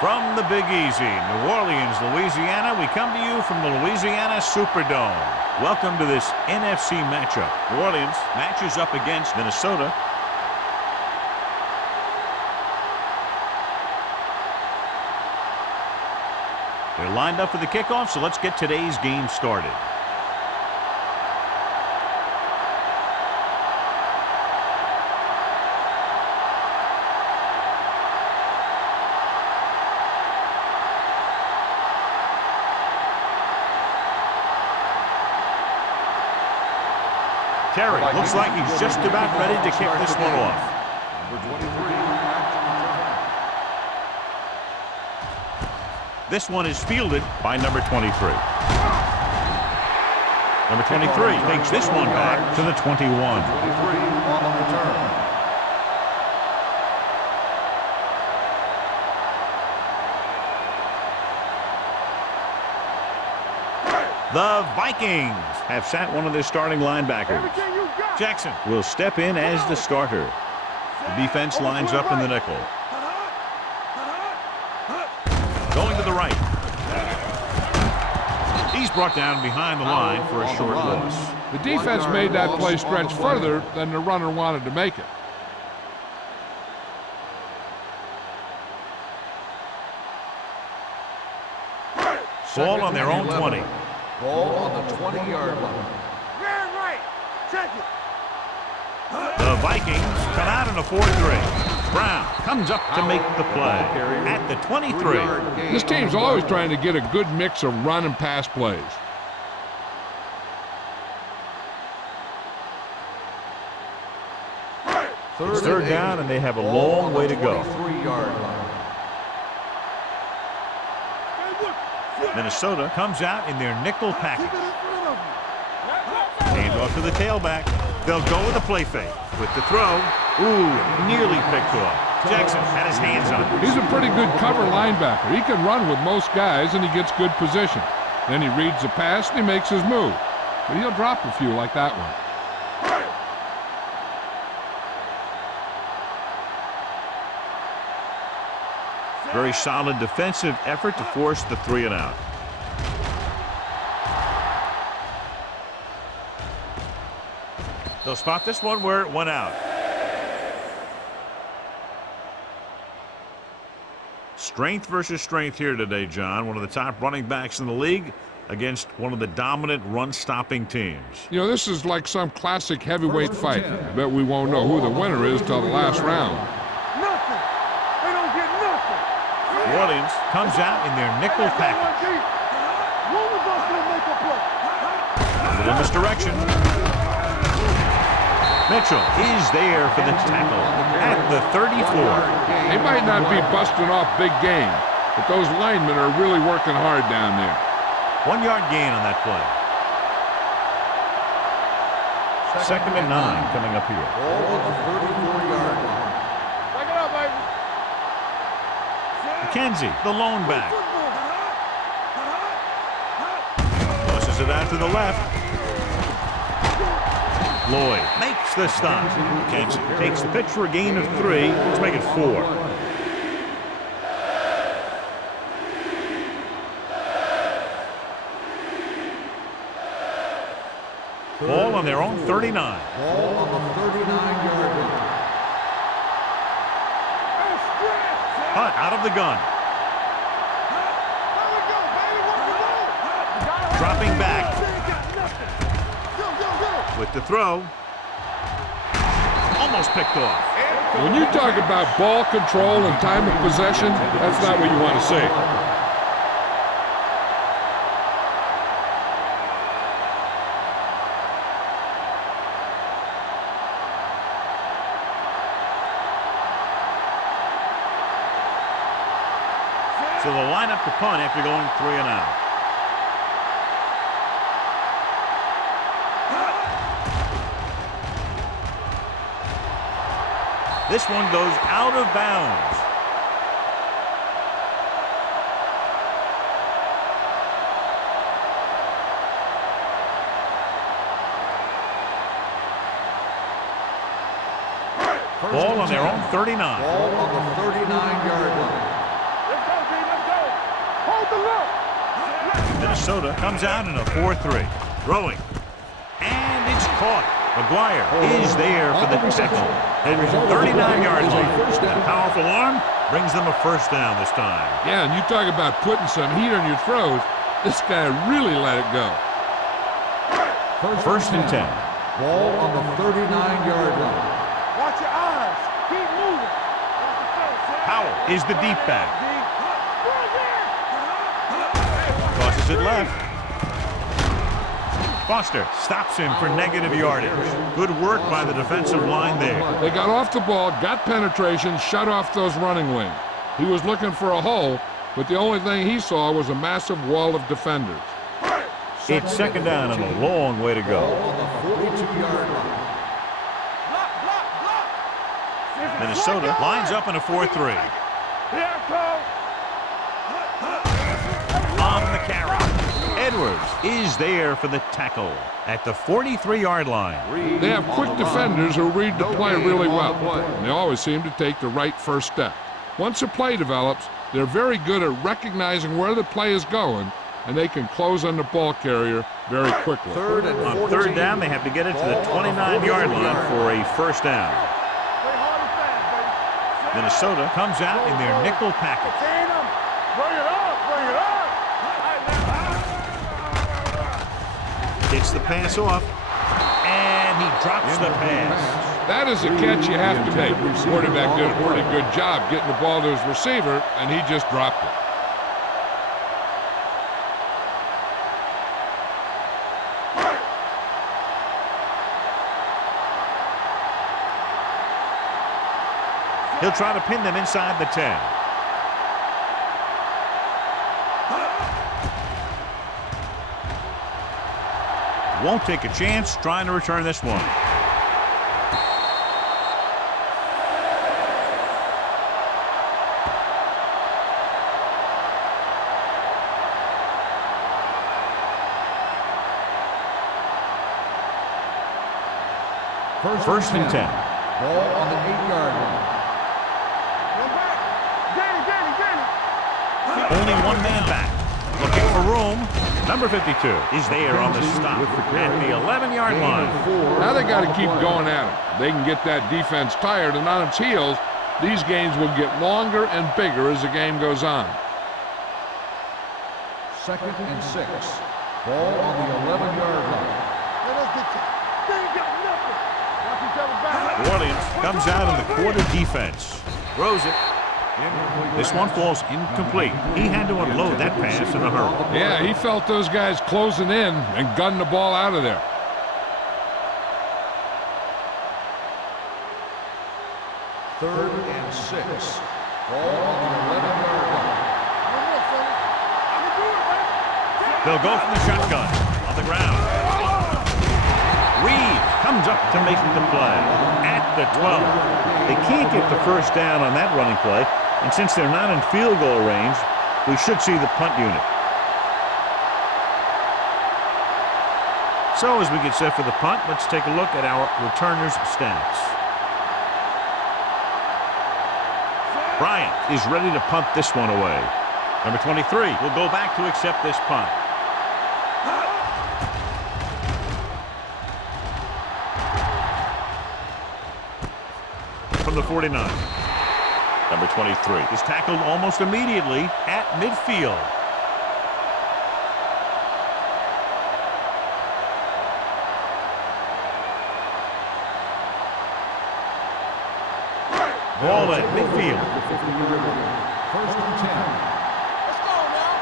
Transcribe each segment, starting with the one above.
From the Big Easy, New Orleans, Louisiana, we come to you from the Louisiana Superdome. Welcome to this NFC matchup. New Orleans matches up against Minnesota. They're lined up for the kickoff, so let's get today's game started. Terry looks like he's just about ready to kick this one off. This one is fielded by number 23. Number 23 takes this one back to the 21. The Vikings have sat one of their starting linebackers. Jackson will step in as the starter. The defense lines up in the nickel. Going to the right. He's brought down behind the line for a short loss. The defense made that play stretch further than the runner wanted to make it. Ball on their own 20. Ball on the 20-yard line. Right. Check it. The Vikings come out in a 4-3. Brown comes up to make the play at the 23. This team's always trying to get a good mix of run and pass plays. It's third down, and they have a long way to go. Minnesota comes out in their nickel package. Hand off to the tailback. They'll go with a play fake. With the throw, nearly picked off. Jackson had his hands on it. He's a pretty good cover linebacker. He can run with most guys, and he gets good position. Then he reads the pass, and he makes his move. But he'll drop a few like that one. Very solid defensive effort to force the 3-and-out. They'll spot this one where it went out. Strength versus strength here today, John. One of the top running backs in the league against one of the dominant run-stopping teams. You know, this is like some classic heavyweight fight. I bet we won't know who the winner is till the last round. Nothing. They don't get nothing. New Orleans comes out in their nickel package. A little misdirection. Mitchell is there for the tackle at the 34. They might not be busting off big game, but those linemen are really working hard down there. 1-yard gain on that play. Second and 9 coming up here. Ball on the 34-yard line. Check it out, baby. McKenzie, the lone back. Tosses it out to the left. Lloyd makes the stop. McKenzie takes the pitch for a gain of 3. Let's make it 4. Ball on their own 39. Ball on the 39-yard line. Hunt out of the gun. Dropping back. With the throw. Almost picked off. When you talk about ball control and time of possession, that's not what you want to say. So they'll line up to punt after going 3-and-out. This one goes out of bounds. Ball on their own 39. Ball on the 39-yard line. with the look. Minnesota comes out in a 4-3. Throwing. And it's caught. McGuire is there for the tackle. At the 39-yard line. A powerful arm brings them a first down this time. Yeah, and you talk about putting some heat on your throws. This guy really let it go. First and 10. Ball on the 39-yard line. Watch your eyes. Keep moving. Powell is the deep back. Tosses it left. Foster stops him for negative yardage. Good work by the defensive line there. They got off the ball, got penetration, shut off those running lanes. He was looking for a hole, but the only thing he saw was a massive wall of defenders. It's second down and a long way to go. On the 42-yard line. Minnesota lines up in a 4-3. Here I come. On the carry. Edwards is there for the tackle at the 43-yard line. They have quick defenders who read the play really well. And they always seem to take the right first step. Once a play develops, they're very good at recognizing where the play is going, and they can close on the ball carrier very quickly. On third down, they have to get it to the 29-yard line for a first down. Play hard and fast, baby. Minnesota comes out in their nickel package. Contain them. Bring it up. Bring it up. Gets the pass off, and he drops the pass. That is a catch you have to make. The quarterback did a pretty good job getting the ball to his receiver, and he just dropped it. He'll try to pin them inside the 10. Won't take a chance trying to return this one. First and 10. Ball on the 8-yard line. Come back. Danny. Only one man back. Looking for room. Number 52 is there on the stop at the 11-yard line. Now they got to keep going at it. They can get that defense tired and on its heels. These games will get longer and bigger as the game goes on. Second and 6. Ball on the 11-yard line. Let us get you. They ain't got nothing. Watch each other back. New Orleans comes out in the quarter defense. Throws it. This one falls incomplete. He had to unload that pass in a hurry. Yeah, he felt those guys closing in and gunned the ball out of there. Third and 6. Ball on the 11-yard line. They'll go from the shotgun on the ground. Reed comes up to make the play at the 12. They can't get the first down on that running play, and since they're not in field goal range, we should see the punt unit. So as we get set for the punt, let's take a look at our returners' stats. Bryant is ready to punt this one away. Number 23 will go back to accept this punt. From the 49. Number 23 is tackled almost immediately at midfield. Ball at midfield. First and 10. Let's go now.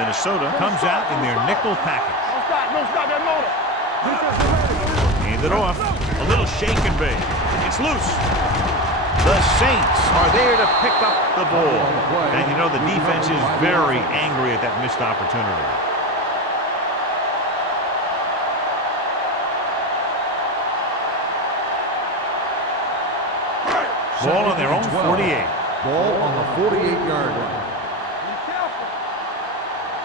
Minnesota comes out in their nickel package. Don't stop that motor. Hand it off. A little shake and bake. It's loose. The Saints are there to pick up the ball. And you know the defense is very angry at that missed opportunity. Ball on their own 48. Ball on the 48-yard line. Be careful.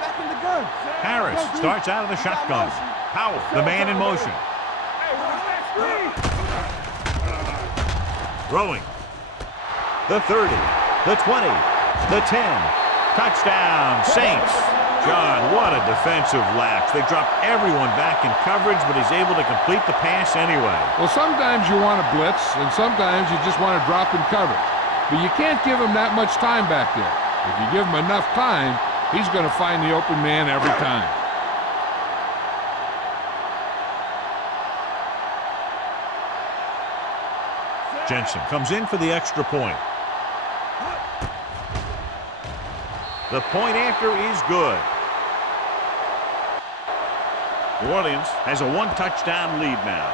Back in the gun. Harris starts out of the shotgun. Powell, the man in motion. Hey, watch that screen. Throwing. The 30, the 20, the 10, Touchdown, Saints. John, what a defensive lapse. They dropped everyone back in coverage, but he's able to complete the pass anyway. Well, sometimes you want to blitz, and sometimes you just want to drop in coverage. But you can't give him that much time back there. If you give him enough time, he's going to find the open man every time. Jensen comes in for the extra point. The point after is good. New Orleans has a one-touchdown lead now.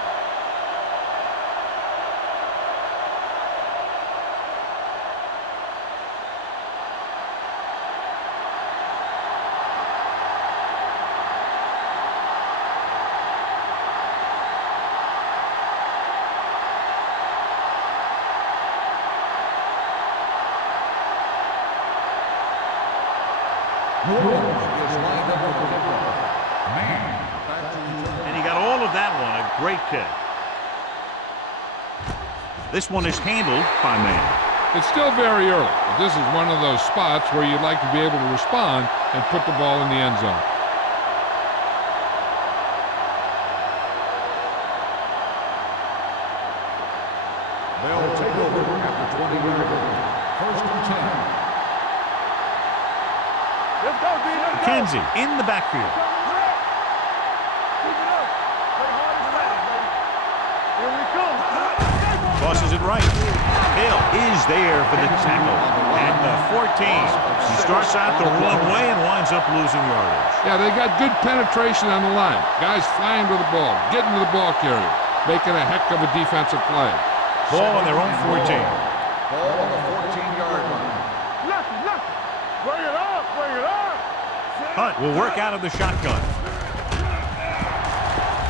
And he got all of that one. A great kick. This one is handled by man. It's still very early, but this is one of those spots where you'd like to be able to respond and put the ball in the end zone. They'll take over at the 20-yard line. First and 10. Let's go, D. Let's go. McKenzie in the backfield. Keep it up. Play hard as fast, baby. Here we come. Tosses it right. Hill is there for the tackle at the 14. He starts out the wrong way and winds up losing yardage. Yeah, they got good penetration on the line. Guys flying to the ball, getting to the ball carrier, making a heck of a defensive play. Ball on their own 14. Ball on the 14-yard line. Lucky. Bring it up. Hunt will work out of the shotgun.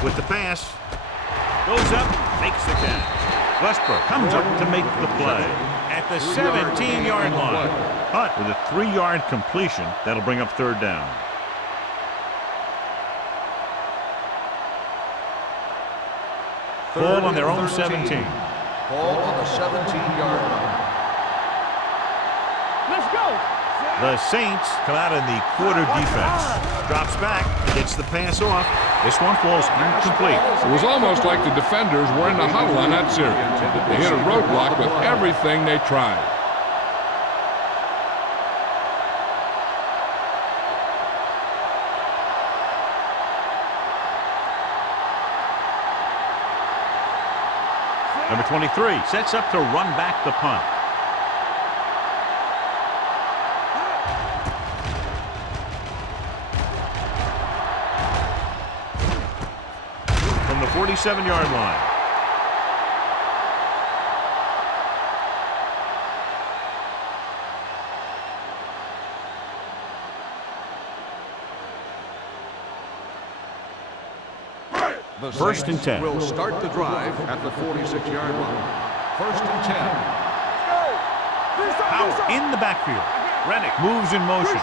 With the pass. Goes up, makes the catch. Westbrook comes up to make the play at the 17-yard line. Hunt with a 3-yard completion. That'll bring up third down. Ball on their own 17. Ball on the 17-yard line. Let's go. The Saints come out in the quarter defense. Drops back, gets the pass off. This one falls incomplete. It was almost like the defenders were in the huddle on that series. They hit a roadblock with everything they tried. Number 23 sets up to run back the punt. From the 47-yard line. The First and 10. Will start the drive at the 46-yard line. First and 10. Out in the backfield. Rennick moves in motion.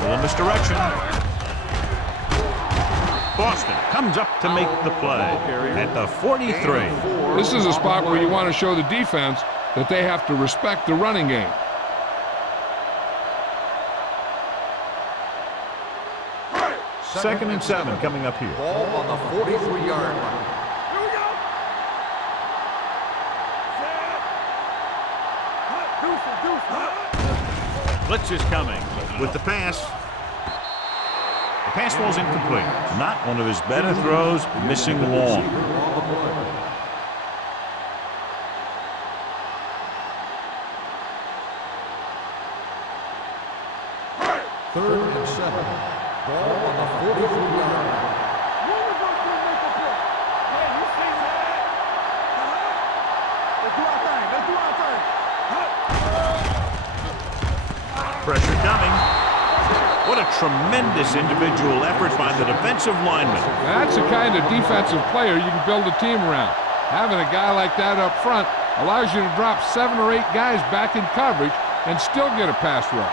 Full misdirection. Boston comes up to make the play at the 43. This is a spot where you want to show the defense that they have to respect the running game. Second and 7 coming up here. Ball on the 43-yard line. Here we go. Deuce. Blitz is coming with the pass. The pass falls incomplete. Not one of his better throws, missing long. Third and 7. Ball on the 43-yard line. Pressure coming. What a tremendous individual effort by the defensive lineman. That's the kind of defensive player you can build a team around. Having a guy like that up front allows you to drop 7 or 8 guys back in coverage and still get a pass rush.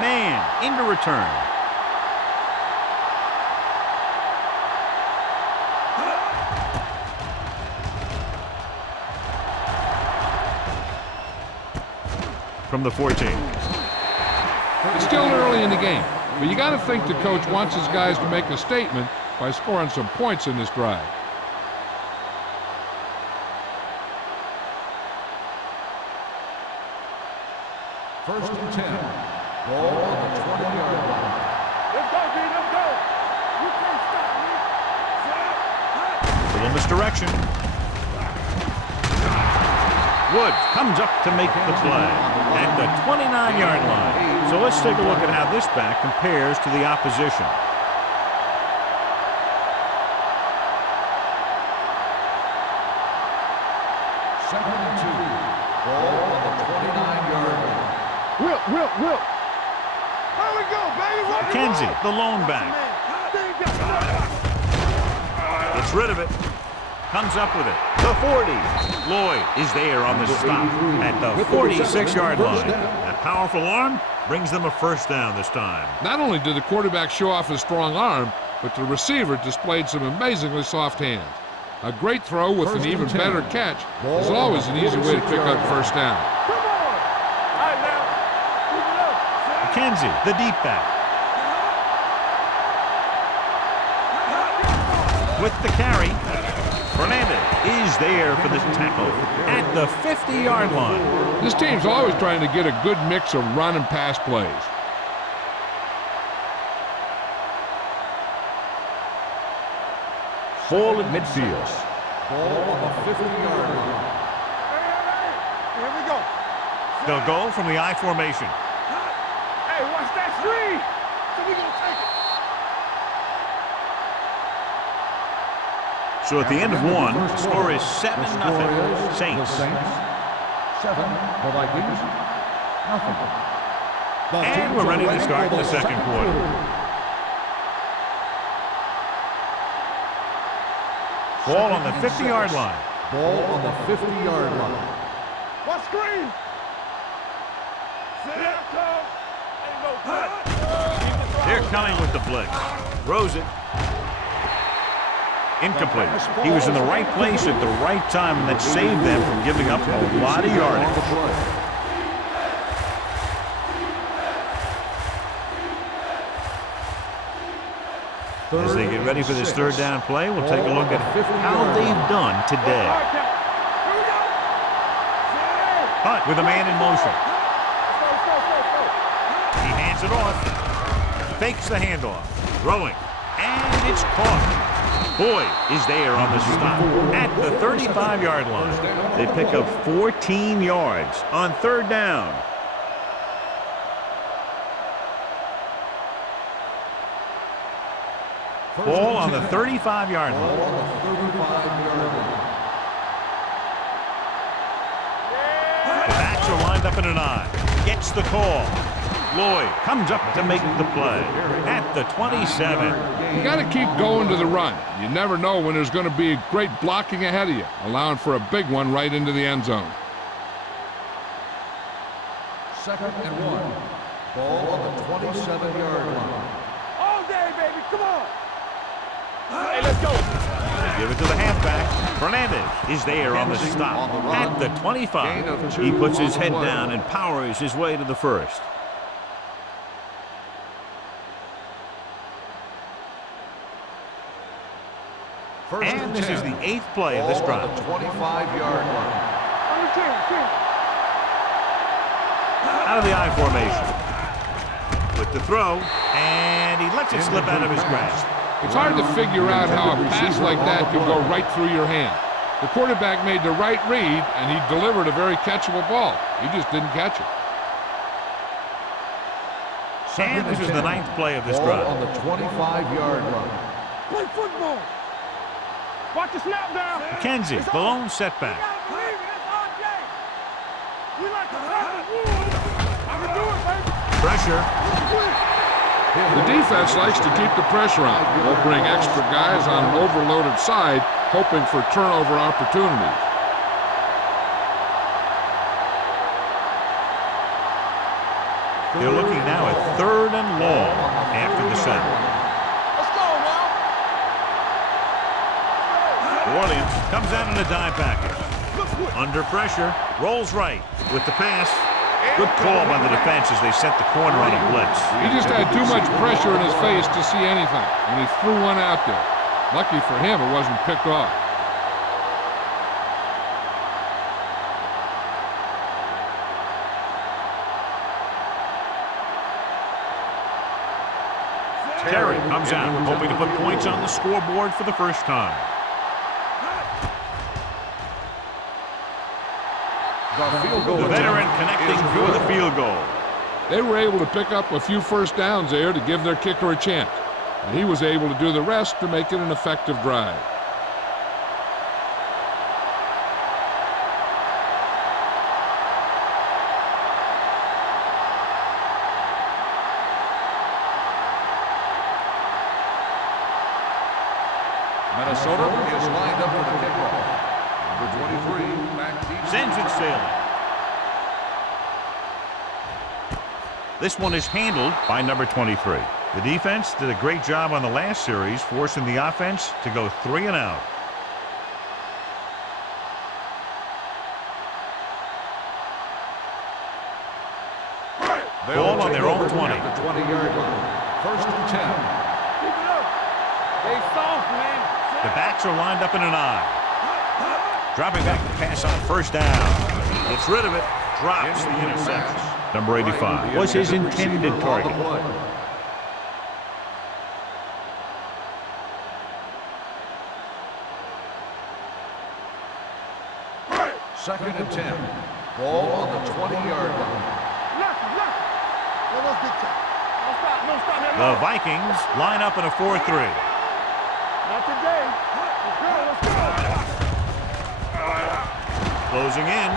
Man into return. from the 14. It's still early in the game, but you got to think the coach wants his guys to make a statement by scoring some points in this drive. First and 10. Ball on the 20-yard line. Let's go, B. Let's go. You can't stop me. Little misdirection. Woods comes up to make the play at the 29-yard line. So let's take a look at how this back compares to the opposition. Second and 2. Ball on the 29-yard line. Whip. There we go, baby. Kenzie, the lone back. Gets rid of it. Comes up with it. The 40. Lloyd is there on the stop at the 46-yard line. That powerful arm brings them a first down this time. Not only did the quarterback show off his strong arm, but the receiver displayed some amazingly soft hands. A great throw with an even better catch is always an easy way to pick up first down. Come on. All right, now. Keep it up. Kenzie, the deep back. With the carry, Fernandez is there for the tackle at the 50-yard line. This team's always trying to get a good mix of run and pass plays. Ball at midfield. Ball on the 50-yard line. Here we go. They'll go from the I formation. Hey, watch that screen. So we gonna take it. So at the end of one, the score is 7-0 Saints. 7, the Vikings, nothing. And we're ready to start the second quarter. Ball on the 50-yard line. Ball on the 50-yard line. What screen? Sit up, ain't no touch. They're coming with the blitz. Throws it. Incomplete. He was in the right place at the right time, and that saved them from giving up a lot of yardage. As they get ready for this third down play, we'll take a look at how they've done today. Hunt with a man in motion. He hands it off. Fakes the handoff. Throwing. And it's caught. Boyd is there on the stop at the 35-yard line. They pick up 14 yards on third down. Ball on the 35-yard line. Ball on the 35-yard line. The backs are lined up in an I. Gets the call. Lloyd comes up to make the play at the 27. You got to keep going to the run. You never know when there's going to be great blocking ahead of you, allowing for a big one right into the end zone. Second and 1. Ball on the 27-yard line. All day, baby. Come on. Hey, let's go. They give it to the halfback. Fernandez is there on the stop at the 25. He puts his head down and powers his way to the first. And this is the 8th play of this drive. 25-yard line. On the 10. Out of the I formation. With the throw, and he lets it slip out of his grasp. It's hard to figure out how a pass like that could go right through your hand. The quarterback made the right read, and he delivered a very catchable ball. He just didn't catch it. And this is the 9th play of this drive. On the 25-yard line. Play football. Watch the snap down. Kenzie, the lone setback. You gotta believe it. That's all day. We like to run the wood. I can do it, baby. Pressure. The defense likes to keep the pressure on. They'll bring extra guys on an overloaded side, hoping for turnover opportunities. They're looking now at 3rd and long after the sack. Let's go now. New Orleans comes out in a dime package. Under pressure, rolls right with the pass. Good call by the defense as they set the corner on a blitz. He just had too much pressure in his face to see anything, and he threw one out there. Lucky for him, it wasn't picked off. Terry comes out, hoping to put points on the scoreboard for the first time. The veteran connecting for the field goal. They were able to pick up a few first downs there to give their kicker a chance. And he was able to do the rest to make it an effective drive. Minnesota is lined up for the kickoff. Number 23, back deep. Sends it sailing. This one is handled by number 23. The defense did a great job on the last series, forcing the offense to go 3 and out. Ball on their own 20. At the 20-yard line. First and 10. Keep it up. Stay soft, man. The backs are lined up in an I. Dropping back to pass on first down. Gets rid of it. Drops the interception. Number 85 was his intended target. Second and 10. Ball on the 20-yard line. The Vikings line up in a 4-3. Not today. Let's go. Closing in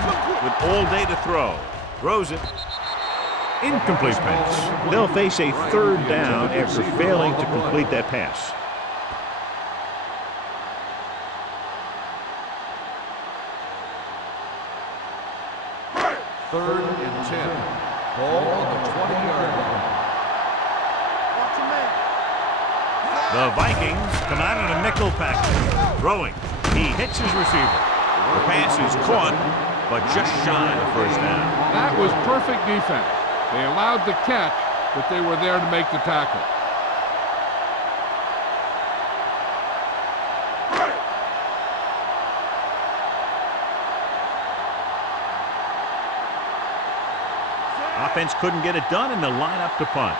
with all day to throw. Throws it. Incomplete pass. They'll face a third down after failing to complete that pass. Third and 10. Ball on the 20-yard line. Watch your man. The Vikings come out in a nickel package. Throwing. He hits his receiver. The pass is caught, but just shy of first down. That was perfect defense. They allowed the catch, but they were there to make the tackle. Offense couldn't get it done, and they'll line up to punt.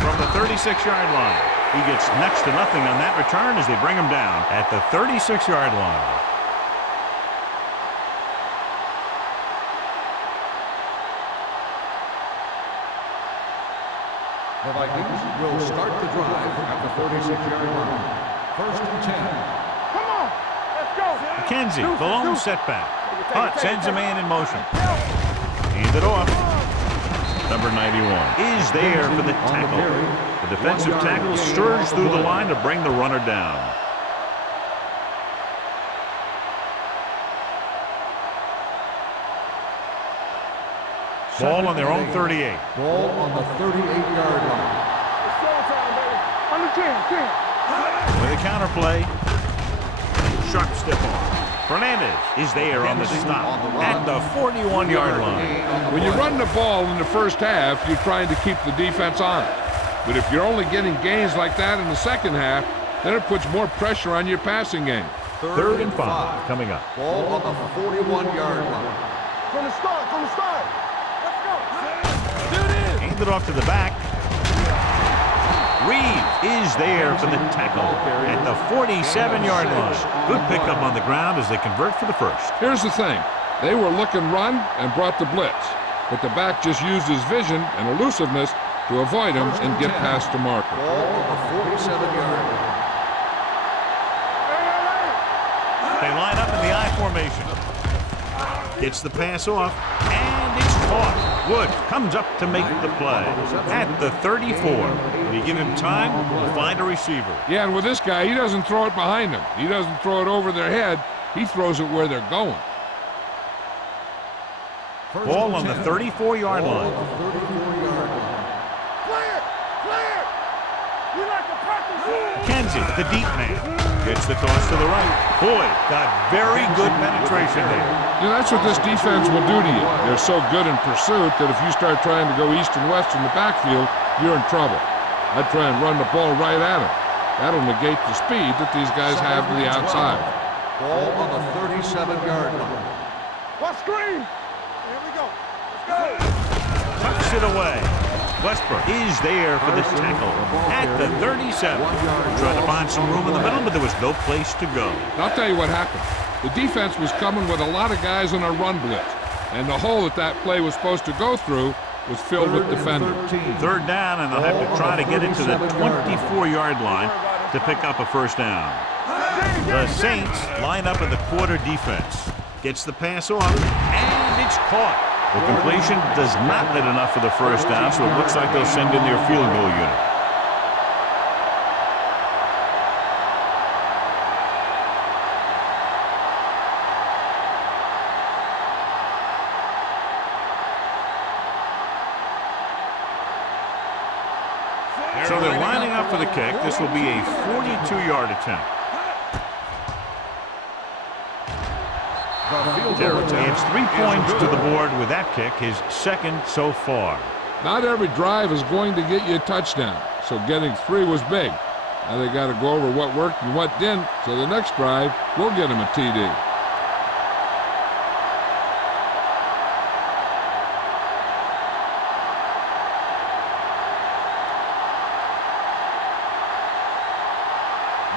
From the 36-yard line. He gets next to nothing on that return as they bring him down at the 36-yard line. The Vikings will start the drive at the 46-yard line. First and 10. Come on. Let's go. McKenzie, the lone setback. Punt sends a man in motion. Hand it off. Number 91 is there for the tackle. The defensive tackle surged through the line to bring the runner down. Ball on their own 38. Ball on the 38-yard line. It's showtime, baby. On the 10. With a counterplay. Sharp stiff arm. Fernandez is there on the stop at the 41-yard line. When you run the ball in the first half, you're trying to keep the defense on it. But if you're only getting gains like that in the second half, then it puts more pressure on your passing game. Third and 5 coming up. Ball on the 41-yard line. From the start. Let's go. Do this. Hand it off to the back. Reed is there for the tackle at the 47-yard line. Good pickup on the ground as they convert for the first. Here's the thing. They were looking run and brought the blitz. But the back just used his vision and elusiveness to avoid him and get past the marker. Ball on the 47-yard line. They line up in the I formation. Gets the pass off, and it's caught. Woods comes up to make the play at the 34. And you give him time to find a receiver. Yeah, and with this guy, he doesn't throw it behind them. He doesn't throw it over their head. He throws it where they're going. Ball on the 34-yard line. Clear. We like The deep man gets the toss to the right. Boy, got very good penetration there. You know, that's what this defense will do to you. They're so good in pursuit that if you start trying to go east and west in the backfield, you're in trouble. I'd try and run the ball right at them. That'll negate the speed that these guys have to the outside. Ball on the 37-yard line. What screen? Here we go. Let's go. Tucks it away. Westbrook is there for the tackle at the 37. Tried to find some room in the middle, but there was no place to go. I'll tell you what happened. The defense was coming with a lot of guys on a run blitz, and the hole that that play was supposed to go through was filled with defenders. Third down, and they'll have to try to get it to the 24-yard line to pick up a first down. The Saints line up in the quarter defense. Gets the pass off, and it's caught. The completion does not net enough for the first down, so it looks like they'll send in their field goal unit. So they're lining up for the kick. This will be a 42-yard attempt. It's 3 points to the board with that kick, his second so far. Not every drive is going to get you a touchdown, so getting 3 was big. Now they got to go over what worked and what didn't, so the next drive will get them a TD.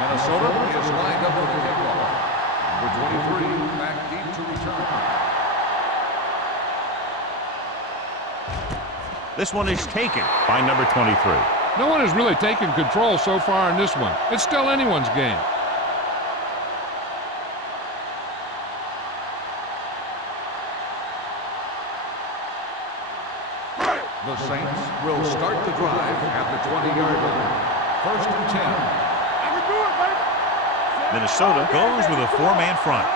Minnesota is lined up for the kickoff. Number 23 back deep to return. This one is taken by number 23. No one has really taken control so far in this one. It's still anyone's game. The Saints will start the drive at the 20-yard line. First and 10. I can do it, baby. Minnesota goes with a 4-man front.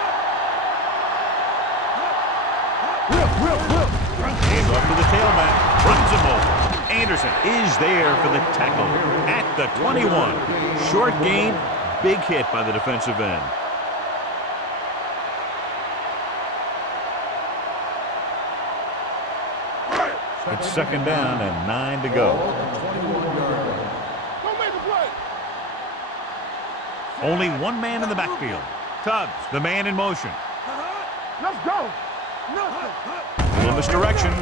Hands off to the tailback. Runs him over. Anderson is there for the tackle at the 21. Short gain, big hit by the defensive end. It's second down and 9 to go. Don't make the play. Only one man in the backfield. Tubbs, the man in motion. Let's go. Little misdirection.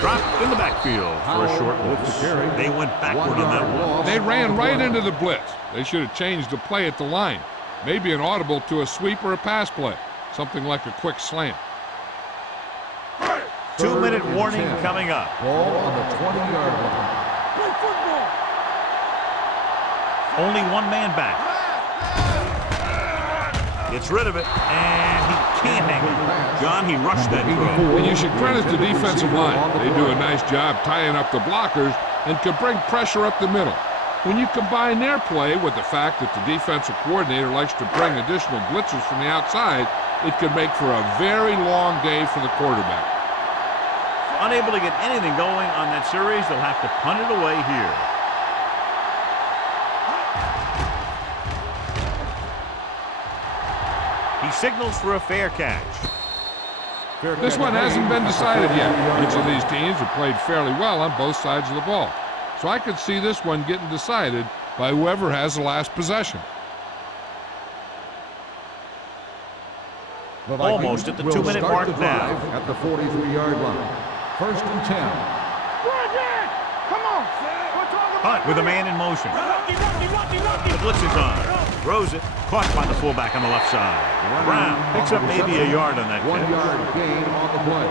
Dropped in the backfield for a short loss. They went backward on that one. They ran right into the blitz. They should have changed the play at the line. Maybe an audible to a sweep or a pass play. Something like a quick slant. 2-minute warning coming up. Ball on the 20-yard line. Play football. Only one man back. Gets rid of it, and he can't hang it. John, he rushed that throw. And you should credit the defensive line. They do a nice job tying up the blockers and can bring pressure up the middle. When you combine their play with the fact that the defensive coordinator likes to bring additional blitzes from the outside, it could make for a very long day for the quarterback. Unable to get anything going on that series, they'll have to punt it away here. He signals for a fair catch. This one hasn't been decided yet. Each of these teams have played fairly well on both sides of the ball. So I could see this one getting decided by whoever has the last possession. Almost at the 2-minute mark now. At the 43-yard line. First and 10. Come on. Hunt with a man in motion. The blitz is on. Throws it. Caught by the fullback on the left side. Brown picks up maybe a yard on that 1-yard gain on the play.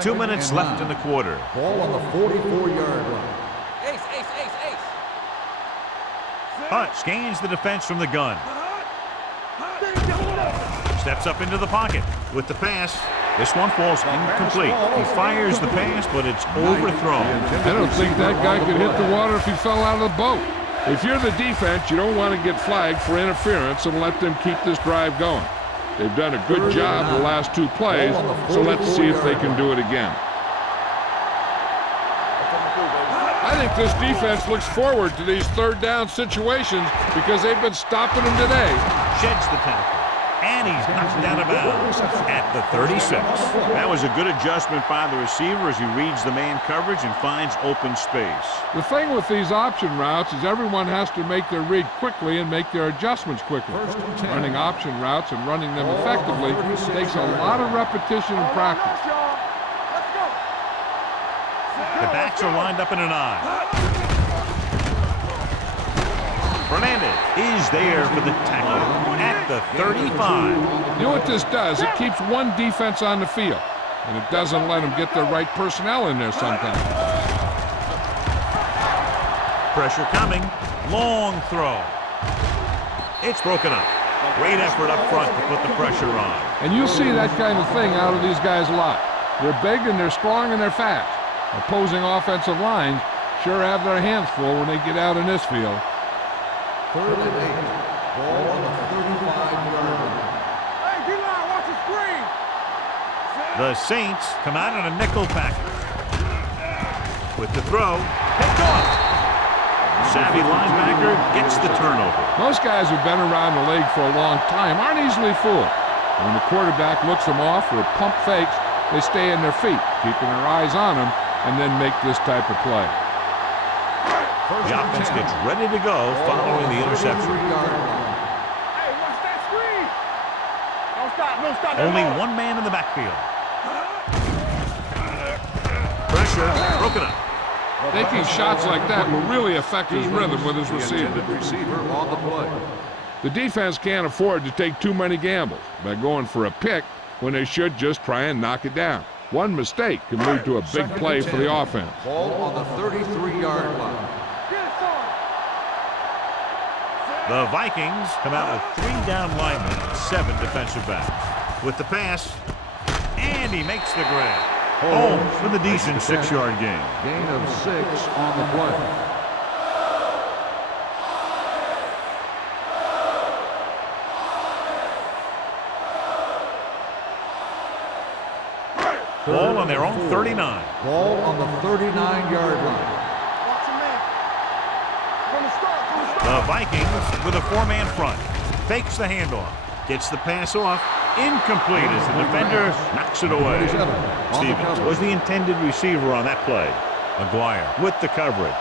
catch. 2 minutes left in the quarter. Ball on the 44-yard line. Ace, ace, ace, ace. Hunt scans the defense from the gun. Steps up into the pocket with the pass. This one falls incomplete. He fires the pass, but it's overthrown. I don't think that guy could hit the water if he fell out of the boat. If you're the defense, you don't want to get flagged for interference and let them keep this drive going. They've done a good job the last two plays, so let's see if they can do it again. I think this defense looks forward to these third down situations because they've been stopping them today. Sheds the tackle. And he's knocked out of bounds at the 36. That was a good adjustment by the receiver as he reads the man coverage and finds open space. The thing with these option routes is everyone has to make their read quickly and make their adjustments quickly. Running option routes and running them effectively takes a lot of repetition and practice. The backs are lined up in an eye. Fernandez is there for the tackle at the 35. You know what this does? It keeps one defense on the field, and it doesn't let them get the right personnel in there sometimes. Pressure coming. Long throw. It's broken up. Great effort up front to put the pressure on. And you'll see that kind of thing out of they're guys a lot. They're big and they're strong and they're fast. Opposing offensive lines sure have their hands full when they get out in this field. 3rd and 8. Ball on the 35-yard line. Hey, D-line, watch the screen. The Saints come out in a nickel package. With the throw, picked off. Savvy linebacker gets the turnover. Most guys who've been around the league for a long time aren't easily fooled. When the quarterback looks them off or pump fakes, they stay in their feet, keeping their eyes on them, and then make this type of play. The offense gets ready to go following the interception. Hey, watch that screen. Don't stop, don't stop. Only one man in the backfield. Pressure broken up. Taking shots like that will really affect his rhythm with his receiver. On the play. The defense can't afford to take too many gambles by going for a pick when they should just try and knock it down. One mistake can lead to a big play for the offense. Ball on the 33-yard line. The Vikings come out with 3 down linemen and 7 defensive backs. With the pass, and he makes the grab. Holmes with a decent 6-yard gain. Gain of 6 on the play. Ball on their own 39. Ball on the 39-yard line. Watch your man. From the start, from the start. The Vikings with a 4-man front. Fakes the handoff. Gets the pass off. Incomplete as the defender knocks it away. Stevens was the intended receiver on that play. McGuire with the coverage.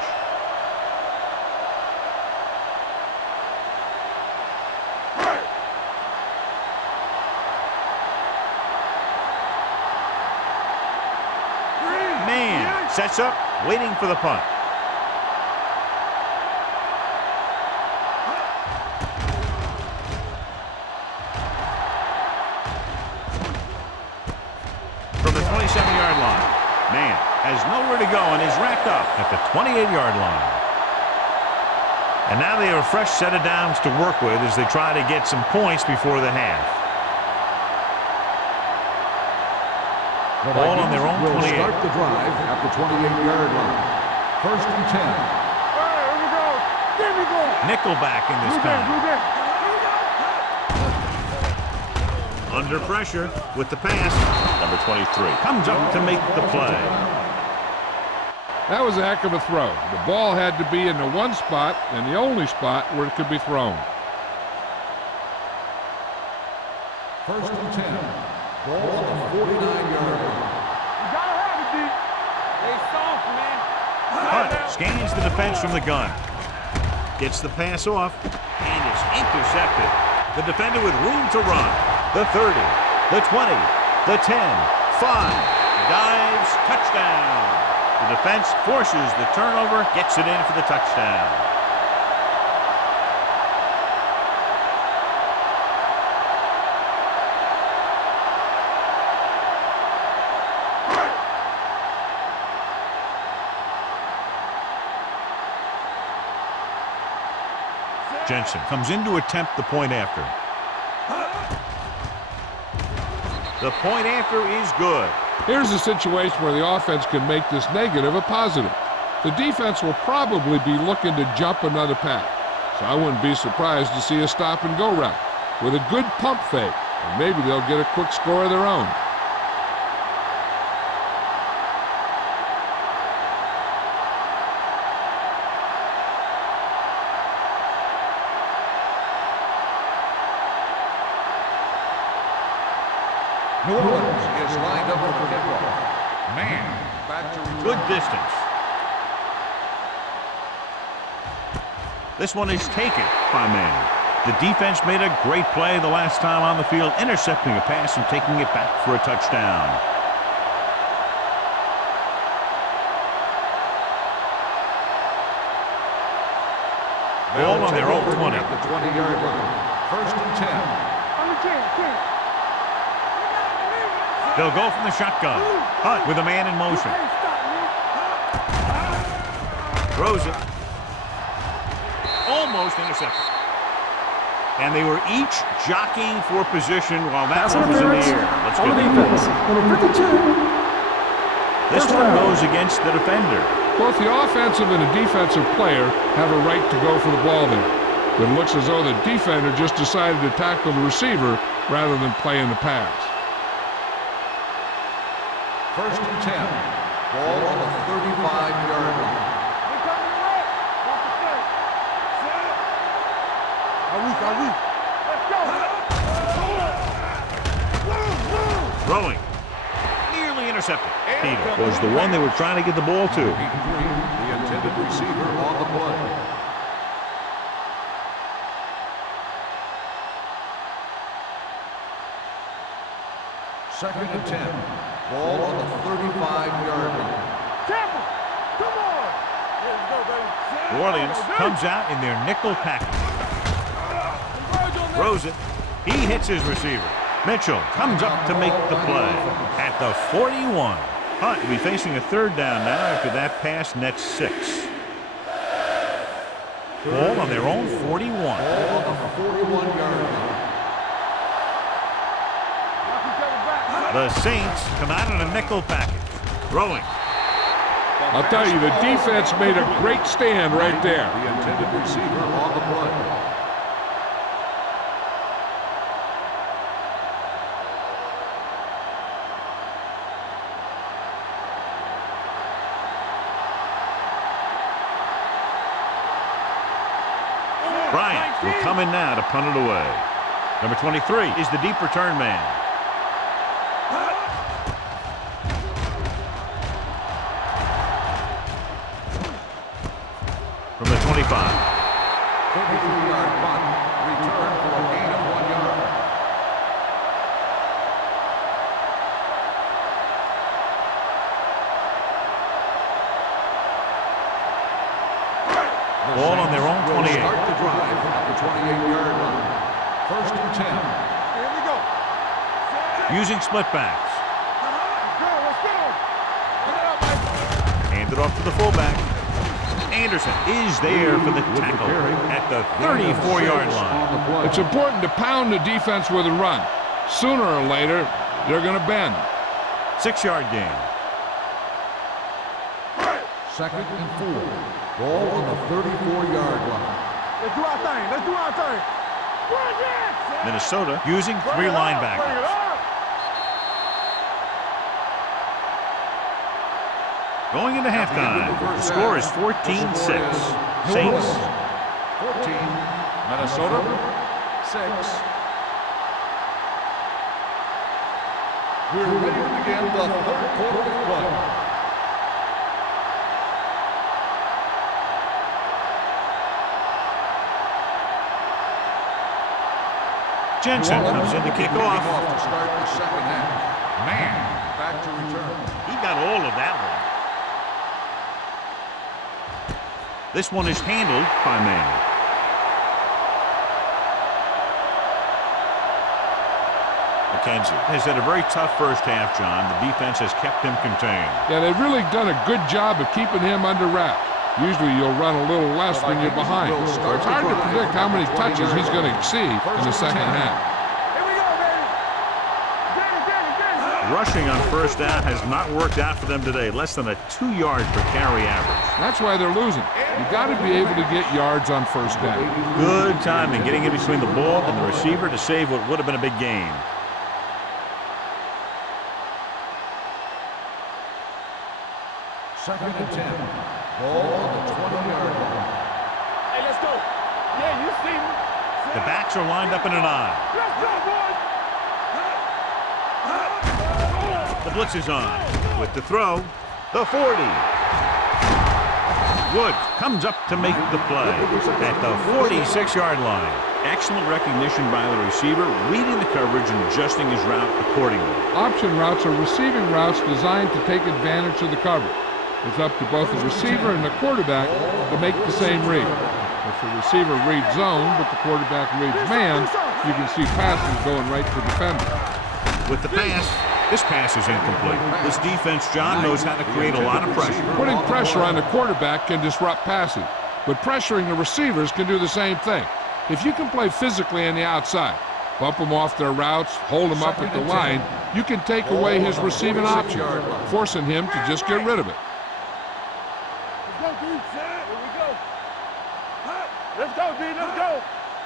Man sets up, waiting for the punt. From the 27-yard line. Man has nowhere to go and is wrapped up at the 28-yard line. And now they have a fresh set of downs to work with as they try to get some points before the half. Ball on their own 28. Start the drive at the 28-yard line. 1st and 10. Hey, here we go. There we go. Nickelback in this time. Under pressure with the pass. Number 23 comes up to make the play. That was a heck of a throw. The ball had to be in the one spot and the only spot where it could be thrown. 1st and 10. Ball on the 49-yard line. You gotta have it, D. They soft, man. Hunt scans the defense from the gun. Gets the pass off, and it's intercepted. The defender with room to run. The 30, the 20, the 10, 5. Dives, touchdown. The defense forces the turnover, gets it in for the touchdown. Jensen comes in to attempt the point after. The point after is good. Here's a situation where the offense can make this negative a positive. The defense will probably be looking to jump another pass, so I wouldn't be surprised to see a stop-and-go route with a good pump fake, and maybe they'll get a quick score of their own. New Orleans is lined up for the kickoff. Man, back to return. Good distance. This one is taken by man. The defense made a great play the last time on the field, intercepting a pass and taking it back for a touchdown. Ball on their own 20. At the 20-yard line. First and 10. On the 10. They'll go from the shotgun. Hunt with a man in motion. Can't stop me. Throws it. Almost intercepted. And they were each jockeying for position while that Pass one was in the interference air. Let's on get the the defense. Number 52. This First one down. goes against the defender. Both the offensive and the defensive player have a right to go for the ball there. But it looks as though the defender just decided to tackle the receiver rather than playing the pass. First and 10. Ball on the 35-yard line. We coming red. Walk the third. Let's go. Throwing. Nearly intercepted. Peter was the one they were trying to get the ball to. The intended receiver on the play. Second and 10. Ball on the 35-yard line. Tampa. Come on. Let's go, baby. New Orleans comes out in their nickel package. Throws it. He hits his receiver. Mitchell comes up to make the play at the 41. Hunt will be facing a third down now after that pass nets 6. Ball on their own 41. Ball on the 41-yard line. The Saints come out in a nickel package. Throwing. I'll tell you, the defense made a great stand right there. The intended receiver on the play. Bryant will come in now to punt it away. Number 23 is the deep return man. From the 25. 33-yard punt. Return for a gain of 1 yard. Ball on their own 28. Start the drive at the 28-yard line. First and 10. Here we go. Using split backs. Let's go. Hand it off to the fullback. Anderson is there for the tackle at the 34-yard line. It's important to pound the defense with a run. Sooner or later, they're going to bend. 6-yard gain. Second and 4. Ball on the 34-yard line. Let's do our thing. Let's do our thing. Minnesota using 3 linebackers. Going into halftime, the score is 14-6. Saints. 14. Minnesota. 6. We're ready to begin the third quarter of play. Jensen comes in to kick off. To start the second half. Man, back to return. He got all of that one. This one is handled by man. McKenzie has had a very tough first half, John. The defense has kept him contained. Yeah, they've really done a good job of keeping him under wraps. Usually you'll run a little less when you're behind. So it's hard to predict how many touches he's going to see in the second half. Here we go, baby. Danny. Rushing on first down has not worked out for them today. Less than a 2-yard per carry average. That's why they're losing. You got to be able to get yards on first down. Good timing, getting in between the ball and the receiver to save what would have been a big gain. Second and 10. Ball on the 20-yard line. Hey, let's go. Yeah, you see me. The backs are lined up in an I. Let's go, boys. The blitz is on. With the throw, the 40. Woods comes up to make the play at the 46-yard line. Excellent recognition by the receiver, reading the coverage and adjusting his route accordingly. Option routes are receiving routes designed to take advantage of the coverage. It's up to both the receiver and the quarterback to make the same read. If the receiver reads zone, but the quarterback reads man, you can see passes going right to the defender. With the pass, this pass is incomplete. This defense, John, knows how to create a lot of pressure. Putting pressure on the quarterback can disrupt passing, but pressuring the receivers can do the same thing. If you can play physically on the outside, bump them off their routes, hold them up at the line, you can take away his receiving option, forcing him to just get rid of it. Let's go, D. Here we go. Let's go, D. Let's go.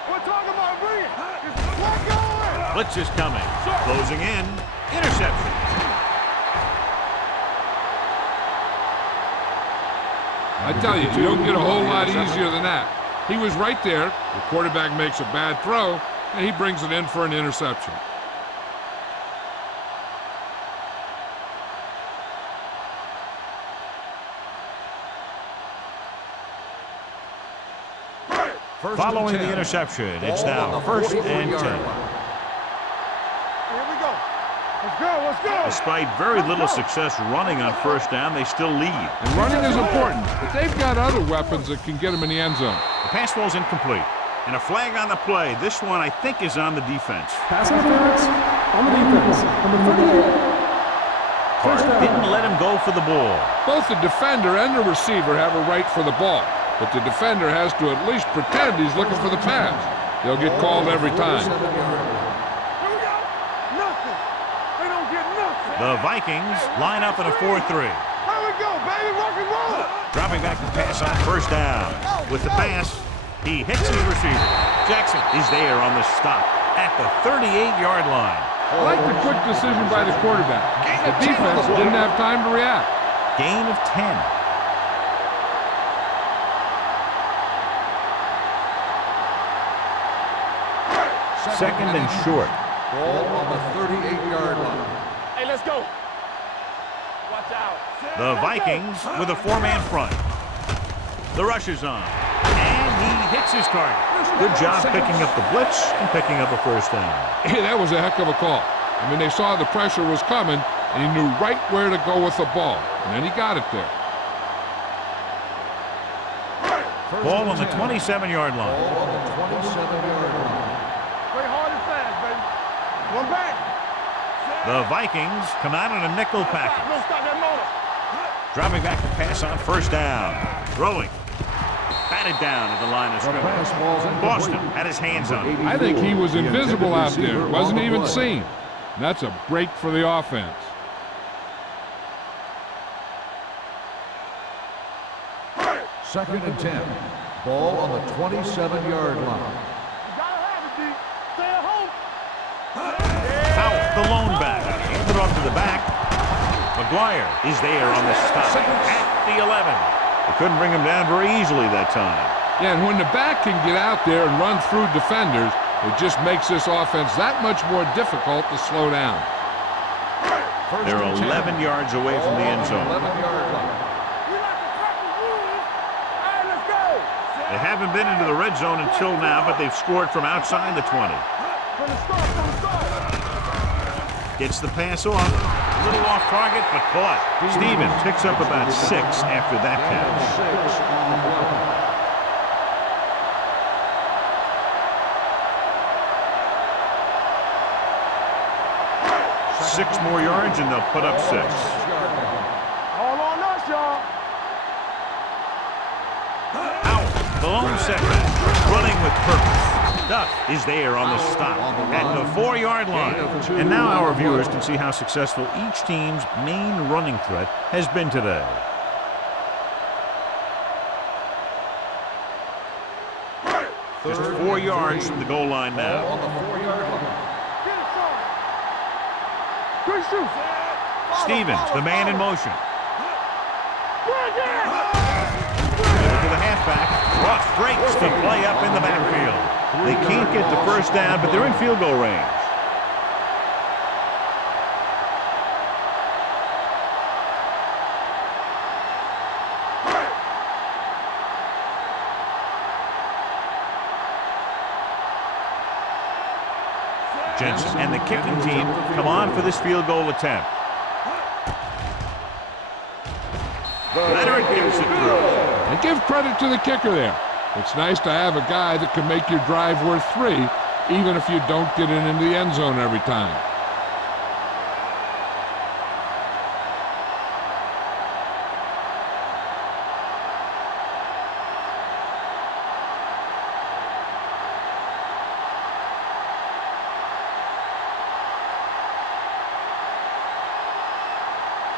We're talking about bringing. Let's go. Blitz is coming. Closing in. Interception. I tell you, you don't get a whole lot easier than that. He was right there. The quarterback makes a bad throw, and he brings it in for an interception. Following the interception, it's now 1st and 10. Here we go. Let's go. Let's go. Despite very little success running on first down, they still lead. And running is important, but they've got other weapons that can get them in the end zone. The pass ball's incomplete. And a flag on the play. This one, I think, is on the defense. Pass interference on the defense. Number 38. Hart didn't let him go for the ball. Both the defender and the receiver have a right for the ball, but the defender has to at least pretend he's looking for the pass. They'll get called every time. Here we go. Nothing. They don't get nothing. The Vikings line up in a 4-3. Here we go, baby. Rock and roll. Dropping back to pass on first down. With the pass, he hits his receiver. Jackson is there on the stop at the 38-yard line. I like the quick decision by the quarterback. The defense didn't have time to react. Gain of 10. Second and short. Ball on the 38-yard line. Hey, let's go. Watch out. The Vikings with a 4-man front. The rush is on. And he hits his target. Good job picking up the blitz and picking up a first down. Hey, that was a heck of a call. I mean, they saw the pressure was coming, and he knew right where to go with the ball. And then he got it there. Ball on the 27-yard line. Ball on the 27-yard line. Play hard and fast, baby. One back. The Vikings come out in a nickel package. Don't stop that motor. Dropping back to pass on first down. Throwing. Batted down at the line of scrimmage. Boston had his hands on it. I think he was invisible out there. Wasn't even seen. And that's a break for the offense. Second and 10. Ball on the 27-yard line. You gotta have it, D. Stay at home. Foul, the lone back. Handed off to the back. McGuire is there on the stop at the 11. They couldn't bring him down very easily that time. Yeah, and when the back can get out there and run through defenders, it just makes this offense that much more difficult to slow down. They're 11 yards away from the end zone. 11-yard line. We like to crack the rules. All right, let's go. They haven't been into the red zone until now, but they've scored from outside the 20. From the start. Gets the pass off. A little off target, but caught. Stevens picks up about 6 after that catch. 6 on the play. 6 more yards and they'll put up 6. All on us, y'all. Out. The lone setback. Running with purpose. Duff is there on the stop at the 4-yard line. And now our viewers can see how successful each team's main running threat has been today. Just 4 yards from the goal line now. On the 4-yard line. Good shoot. Stevens, the man in motion. To the halfback. Ruff breaks the play up in the backfield. They can't get the first down, but they're in field goal range. Jensen and the kicking team come on for this field goal attempt. Leonard gives it through. And give credit to the kicker there. It's nice to have a guy that can make your drive worth 3, even if you don't get it into the end zone every time.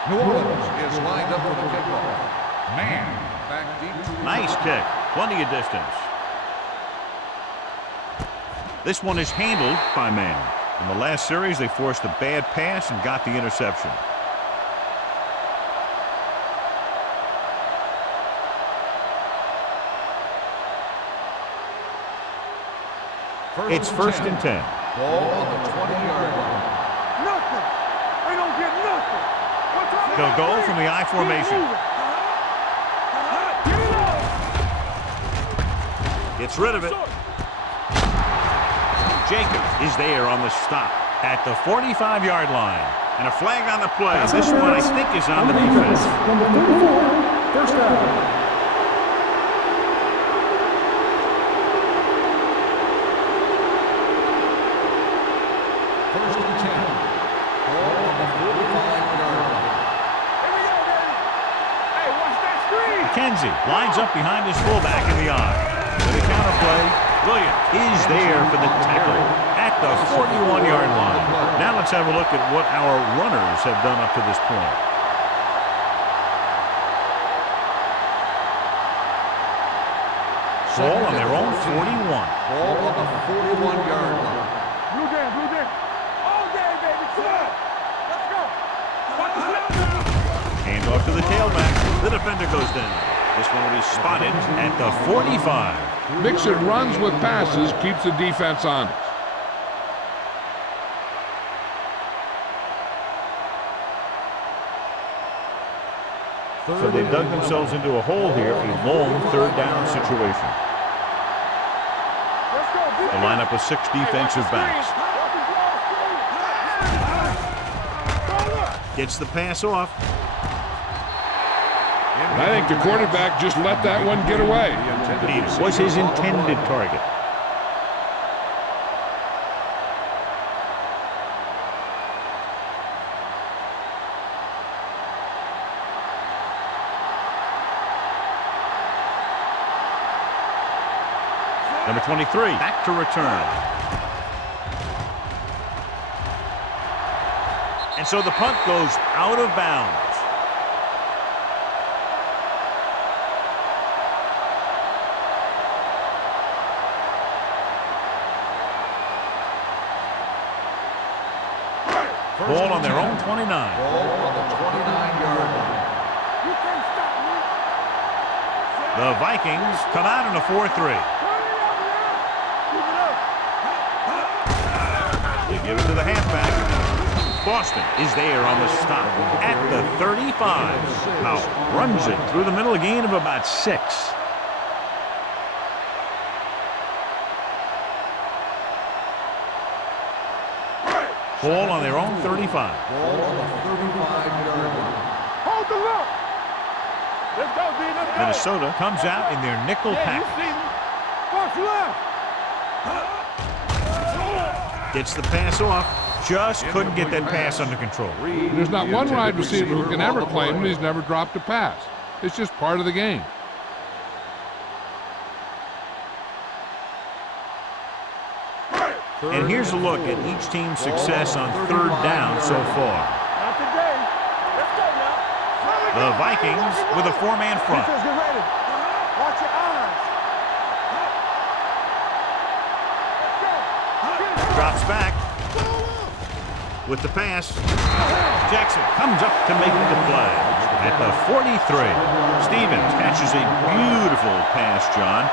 New Orleans is lined up for the kickoff. Man, back deep to Nice kick. Plenty of distance. This one is handled by man. In the last series, they forced a bad pass and got the interception. It's first and 10. Ball on the 20-yard line. Nothing. They don't get nothing. They'll go from the I formation. Gets rid of it. Jacob is there on the stop at the 45-yard line. And a flag on the play. This one, I think, is on the defense. Number 34, first down. First and 10. Ball on the 45-yard line. Here we go, baby. Hey, watch that screen. McKenzie lines up behind his fullback in the eye. With a counterplay, Williams is there for the tackle at the 41-yard line. Now let's have a look at what our runners have done up to this point. Ball on their own 41. Ball on the 41-yard line. Blue game, blue game. All day, baby. Come on. Let's go. Watch the snap now. Hand off to the tailback. The defender goes down. This one will be spotted at the 45. Mixing runs with passes keeps the defense honest. So they dug themselves into a hole here, a long third down situation. Let's go. The lineup of 6 defensive backs. Gets the pass off. I think the quarterback just let that one get away. It was his intended target. Number 23, back to return. And so the punt goes out of bounds. Ball on their own 29. Ball on the 29-yard line. You can't stop me. The Vikings come out in a 4-3. Turn it up now. Keep it up. They give it to the halfback. Boston is there on the stop at the 35. Powell runs it through the middle, a gain of about 6. Ball on their own 35. Ball on the 35-yard line. Hold the look. Let's go, D. Let's go. Minnesota comes out in their nickel Yeah, you package. see me. Watch left. Gets the pass off. Just couldn't get that pass under control. There's not one wide receiver who can ever claim that he's never dropped a pass. It's just part of the game. And here's a look at each team's success on third down so far. Not today. Let's go now. The Vikings with a four-man front. Defense, get ready. Watch your eyes. Let's go. Drops back. With the pass. Jackson comes up to make the play. At the 43. Stevens catches a beautiful pass, John.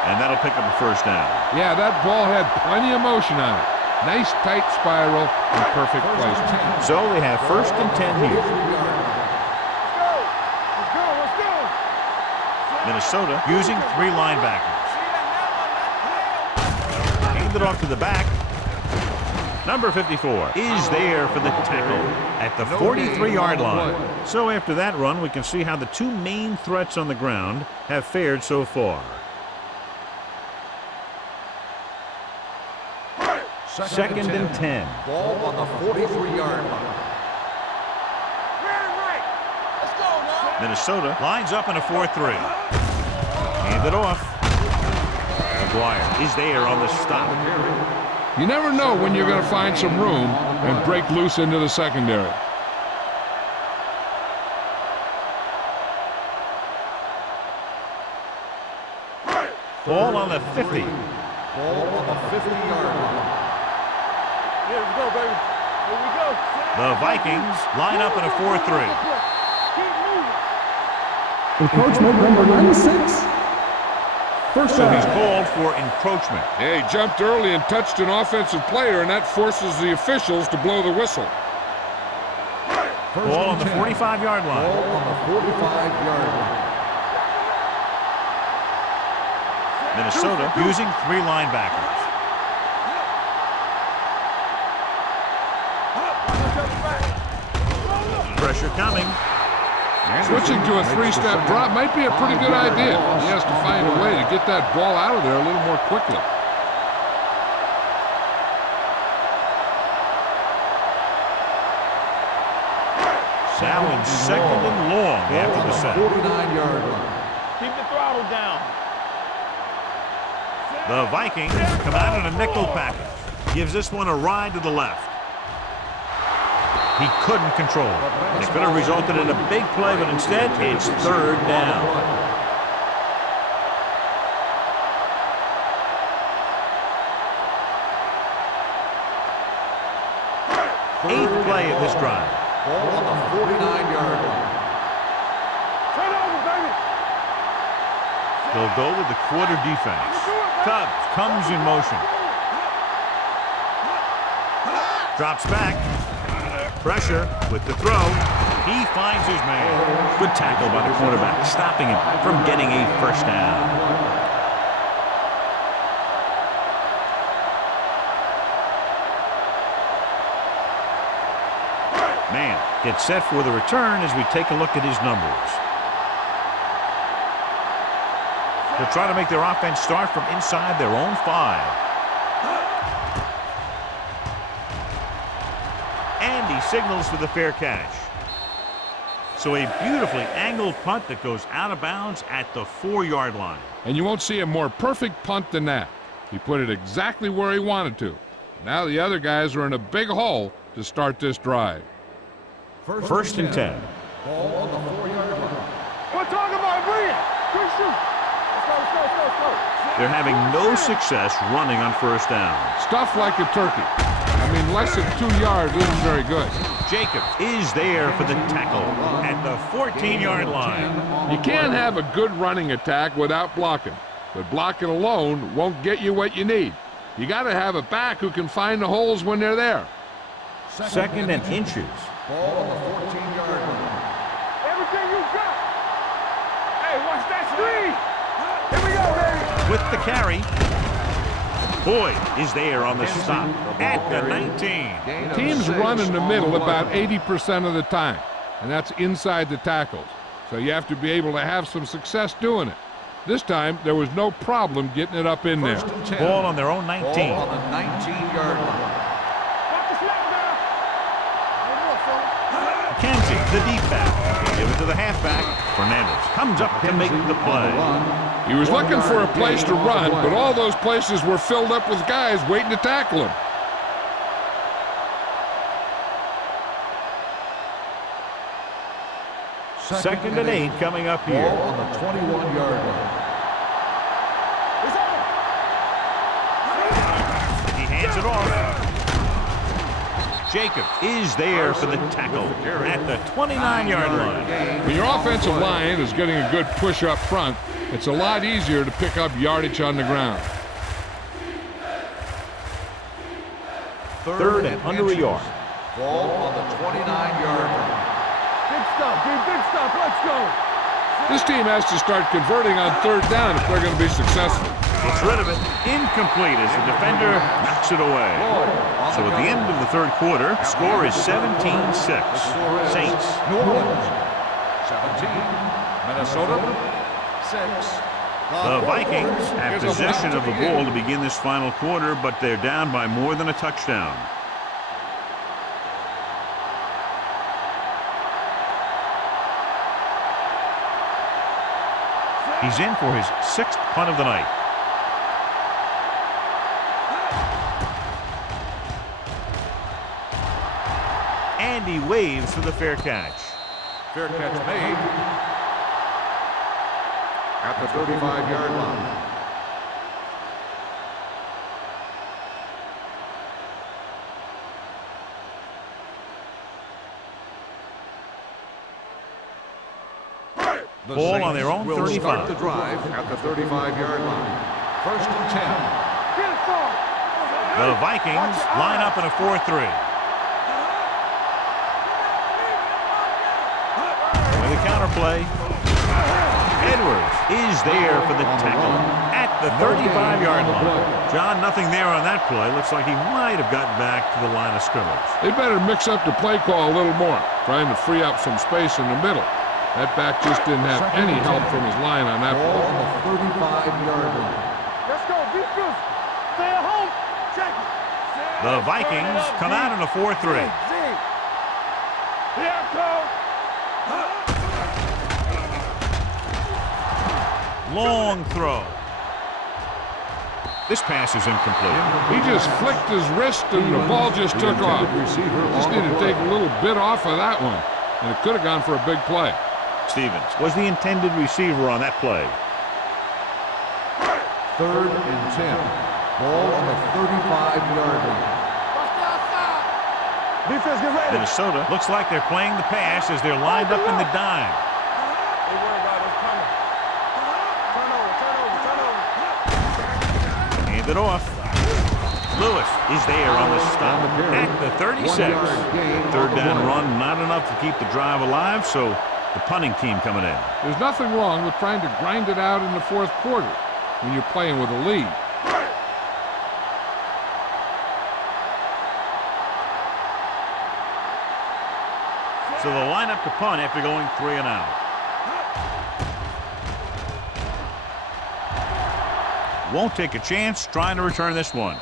And that'll pick up a first down. Yeah, that ball had plenty of motion on it. Nice tight spiral and perfect placement. So they have first and 10 here. Let's go. Minnesota using three linebackers. Hand it off to the back. Number 54 is there for the tackle at the 43-yard line. So after that run, we can see how the two main threats on the ground have fared so far. Second and 10. Ball on the 43-yard line. Let's go now. Minnesota lines up in a 4-3. Hand it off. McGuire is there on the stop. You never know when you're going to find some room and break loose into the secondary. Ball on the 50. Ball on the 50-yard line. Here we go, baby. Here we go. The Vikings line up in a 4-3. Keep moving. Encroachment number 96. First So he's down. called for encroachment. Yeah, he jumped early and touched an offensive player, and that forces the officials to blow the whistle. Ball on the 45-yard line. Ball on the 45-yard line. Minnesota using three linebackers. Pressure coming. Switching to a three-step drop might be a pretty good idea. He has to find a way to get that ball out of there a little more quickly. Now in second and long after the set. 49-yard line. Keep the throttle down. The Vikings come out in a nickel package. Gives this one a ride to the left. He couldn't control it. It could have resulted in a big play, but instead it's third down. Eighth play of this drive. Ball on the 49-yard line. Turn over, baby. They'll go with the quarter defense. Cubs comes in motion. Drops back. Pressure with the throw. He finds his man. Good tackle by the quarterback, stopping him from getting a first down. Man gets set for the return as we take a look at his numbers. They'll try to make their offense start from inside their own 5. And he signals for the fair catch. So a beautifully angled punt that goes out of bounds at the 4-yard line. And you won't see a more perfect punt than that. He put it exactly where he wanted to. Now the other guys are in a big hole to start this drive. First and 10. Ball on the 4-yard line. We're talking about bring it. Quick shoot. Let's go. They're having no success running on first down. Stuff like a turkey. I mean, less than 2 yards isn't very good. Jacobs is there for the tackle at the 14-yard line. You can't have a good running attack without blocking, but blocking alone won't get you what you need. You got to have a back who can find the holes when they're there. Second and inches. Ball on the 14-yard line. Everything you got. Hey, watch that screen. Here we go, baby. With the carry. Boyd is there on the stop at the 19. Teams run in the middle about 80% of the time, and that's inside the tackles. So you have to be able to have some success doing it. This time, there was no problem getting it up in there. First and 10. Ball on their own 19. Ball on the 19-yard line. Got the snap down. One more, fellas. McKenzie, the deep back. Give it to the halfback. Fernandez comes up to make the play. He was looking for a place to run, but all those places were filled up with guys waiting to tackle him. Second and 8 coming up here. Ball on the 21-yard line. He hands it off. Jacob is there for the tackle at the 29-yard line. When your offensive line is getting a good push up front, it's a lot easier to pick up yardage on the ground. Third and under a yard. Ball on the 29-yard line. Big stuff, dude. Big stuff. Let's go. This team has to start converting on third down if they're going to be successful. Gets rid of it. Incomplete as the defender knocks it away. So at the end of the third quarter, score is 17-6. Saints. New Orleans 17, Minnesota 6. The Vikings have possession of the ball to begin this final quarter, but they're down by more than a touchdown. He's in for his 6th punt of the night. And he waves for the fair catch. Fair catch made at the 35-yard line. The Ball Saints on their own will 35. start the drive at the 35-yard line. First and 10. The Vikings line up in a 4-3. With a counterplay. Edwards is there for the tackle at the 35-yard line. John, nothing there on that play. Looks like he might have gotten back to the line of scrimmage. They better mix up the play call a little more, trying to free up some space in the middle. That back just didn't have any help from his line on that Ball play. on the 35-yard line. Let's go. Be good. Stay at home. Check it. The Vikings come out in a 4-3. Here I come. Long throw. This pass is incomplete. He just flicked his wrist and the ball just took off. Just need to take a little bit off of that one, and it could have gone for a big play. Stevens was the intended receiver on that play. Third and 10. Ball on the 35-yard line. Defense, get ready. Minnesota looks like they're playing the pass as they're lined up in the dime. They worry about us coming. Turn over. Hand it off. Lewis is there on the stop at the 36. Third down run, not enough to keep the drive alive, so the punting team coming in. There's nothing wrong with trying to grind it out in the fourth quarter when you're playing with a lead. So they'll line up to punt after going 3 and out. Won't take a chance trying to return this one.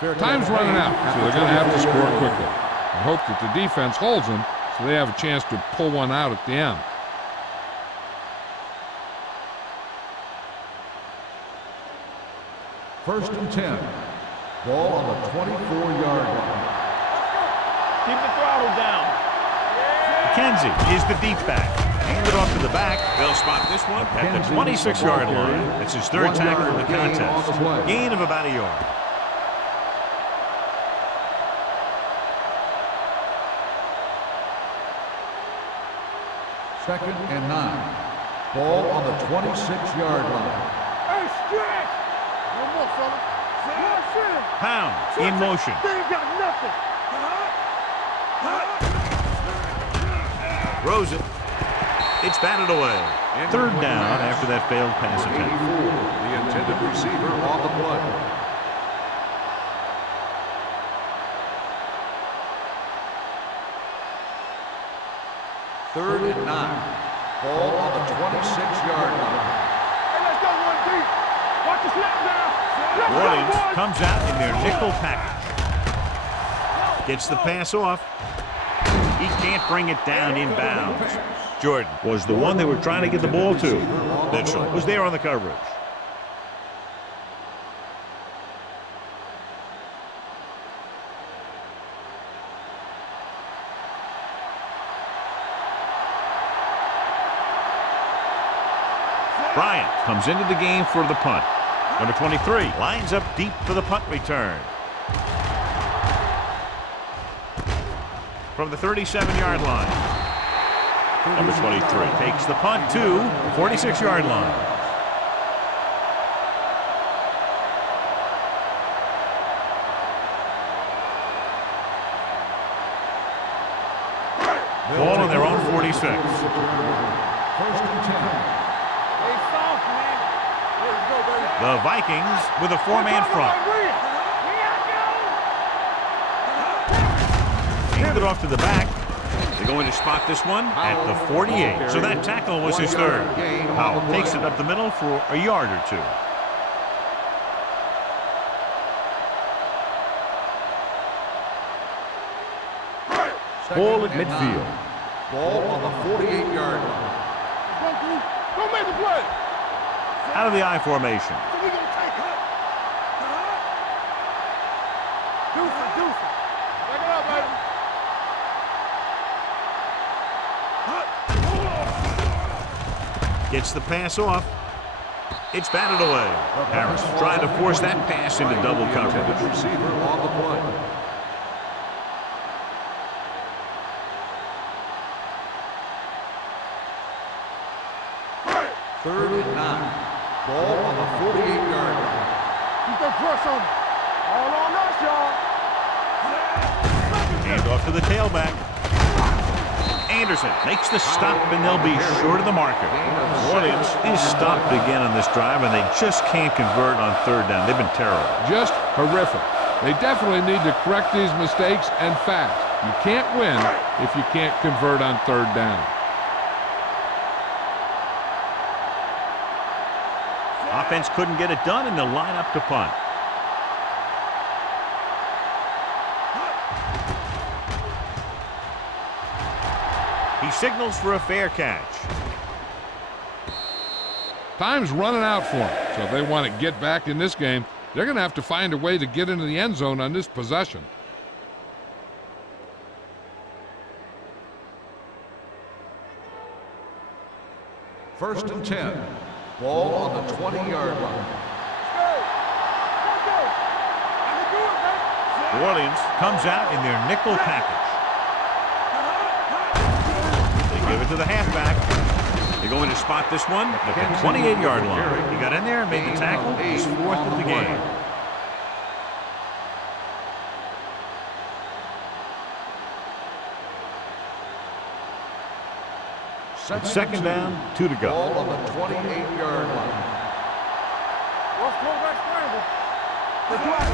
Time's running out, so they're going to have to score quickly. I hope that the defense holds them so they have a chance to pull one out at the end. First and 10. Ball on the 24-yard line. Keep the throttle down. McKenzie is the deep back. Hand it off to the back. They'll spot this one at the 26-yard line. That's his third tackle of the contest. Gain of about a yard. Second and 9. Ball on the 26-yard line. Hey, stretch. One more, fella. Pounds in motion. They ain't got nothing. Throws it. It's batted away. Third down after that failed pass attempt. The intended receiver on the play. Third and 9. Ball on the 26-yard line. Hey, let's go, one deep. Watch the snap now. Williams comes out in their nickel package. Gets the pass off. He can't bring it down inbounds. Jordan was the one they were trying to get the ball to. Mitchell was there on the coverage. Bryant comes into the game for the punt. Number 23 lines up deep for the punt return. From the 37-yard line. Number 23 takes the punt to the 46-yard line. Ball on their own 46. First and 10. The Vikings with a four-man front. Hand it off to the back. They're going to spot this one at the 48. So that tackle was his third. Powell takes it up the middle for a yard or two. Ball at midfield. Ball on the 48-yard line. Don't make a play. Out of the I formation. So we gonna take it. Deuce. Back it up, baby. Gets the pass off. It's batted away. Harris trying to force that pass into double coverage. Receiver on the play. Third and 9. Ball on the 48-yard line. Keep that press on him. All on us, y'all. Hand off to the tailback. Anderson makes the stop, and they'll be short of the marker. New Orleans is stopped again on this drive, and they just can't convert on third down. They've been terrible. Just horrific. They definitely need to correct these mistakes and fast. You can't win if you can't convert on third down. Offense couldn't get it done, and they'll line up to punt. He signals for a fair catch. Time's running out for them, so if they want to get back in this game, they're going to have to find a way to get into the end zone on this possession. First and 10. Ball on the 20-yard line. New Orleans comes out in their nickel package. They give it to the halfback. They're going to spot this one at the 28-yard line. He got in there and made the tackle. He's fourth of the game. Second down, 2 to go. Ball on the 28-yard line.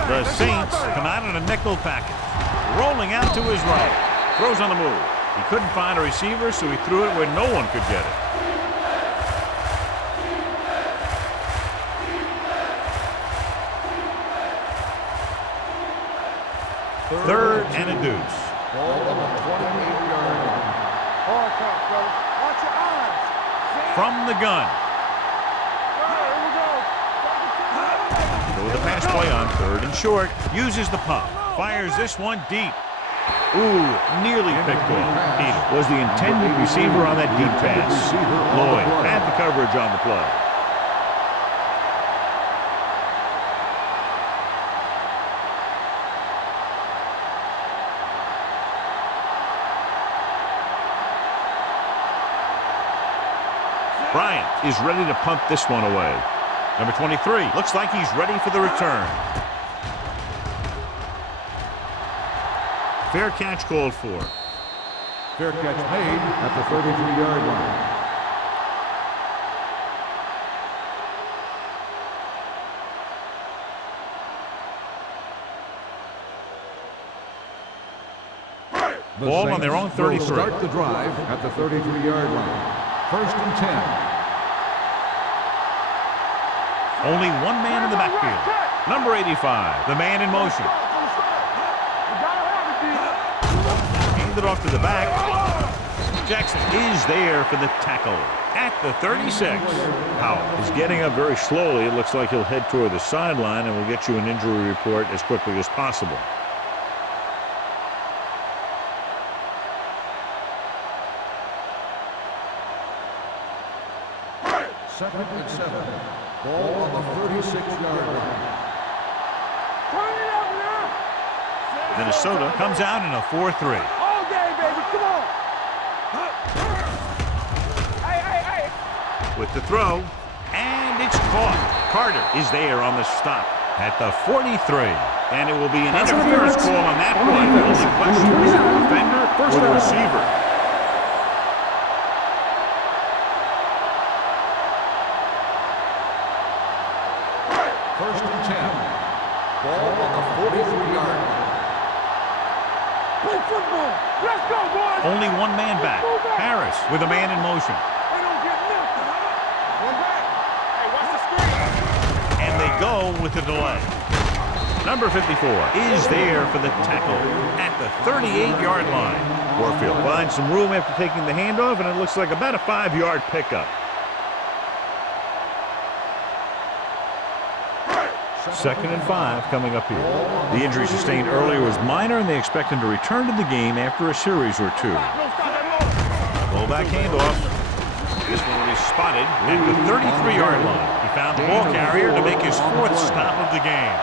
The Saints come out in a nickel package. Rolling out to his right. Throws on the move. He couldn't find a receiver, so he threw it where no one could get it. Third and a deuce. Ball on the 28-yard line. Hard count, fellas. Watch your eyes. From the gun. Here we go. With the pass play on third and short. Uses the pump. Fires this one deep. Ooh, nearly picked off. He was the intended receiver on that deep pass. Lloyd had the coverage on the play. Bryant is ready to punt this one away. Number 23 looks like he's ready for the return. Fair catch called for. Fair catch made at the 33-yard line. Ball on their own 33. Start the drive at the 33-yard line. First and 10. Only one man in the backfield. Number 85, the man in motion. Hand it off to the back. Jackson is there for the tackle at the 36. Powell He's getting up very slowly. It looks like he'll head toward the sideline, and we'll get you an injury report as quickly as possible. Second and 7. Ball on the 36-yard line. Turn it up now. Minnesota comes out in a 4-3. All day, baby. Come on. Hey. With the throw, and it's caught. Carter is there on the stop at the 43. And it will be an interference call on that play. The only question is it the defender or the receiver? First and 10. Ball on the 43-yard line. Play football. Let's go, boys. Only one man back. Harris with a man in motion. They don't get nothing. One back. Hey, watch the screen. And they go with the delay. Number 54 is there for the tackle at the 38-yard line. Warfield finds some room after taking the handoff, and it looks like about a 5-yard pickup. Second and 5 coming up here. The injury sustained earlier was minor, and they expect him to return to the game after a series or two. Fullback handoff. This one is spotted at the 33-yard line. He found the ball carrier to make his 4th stop of the game.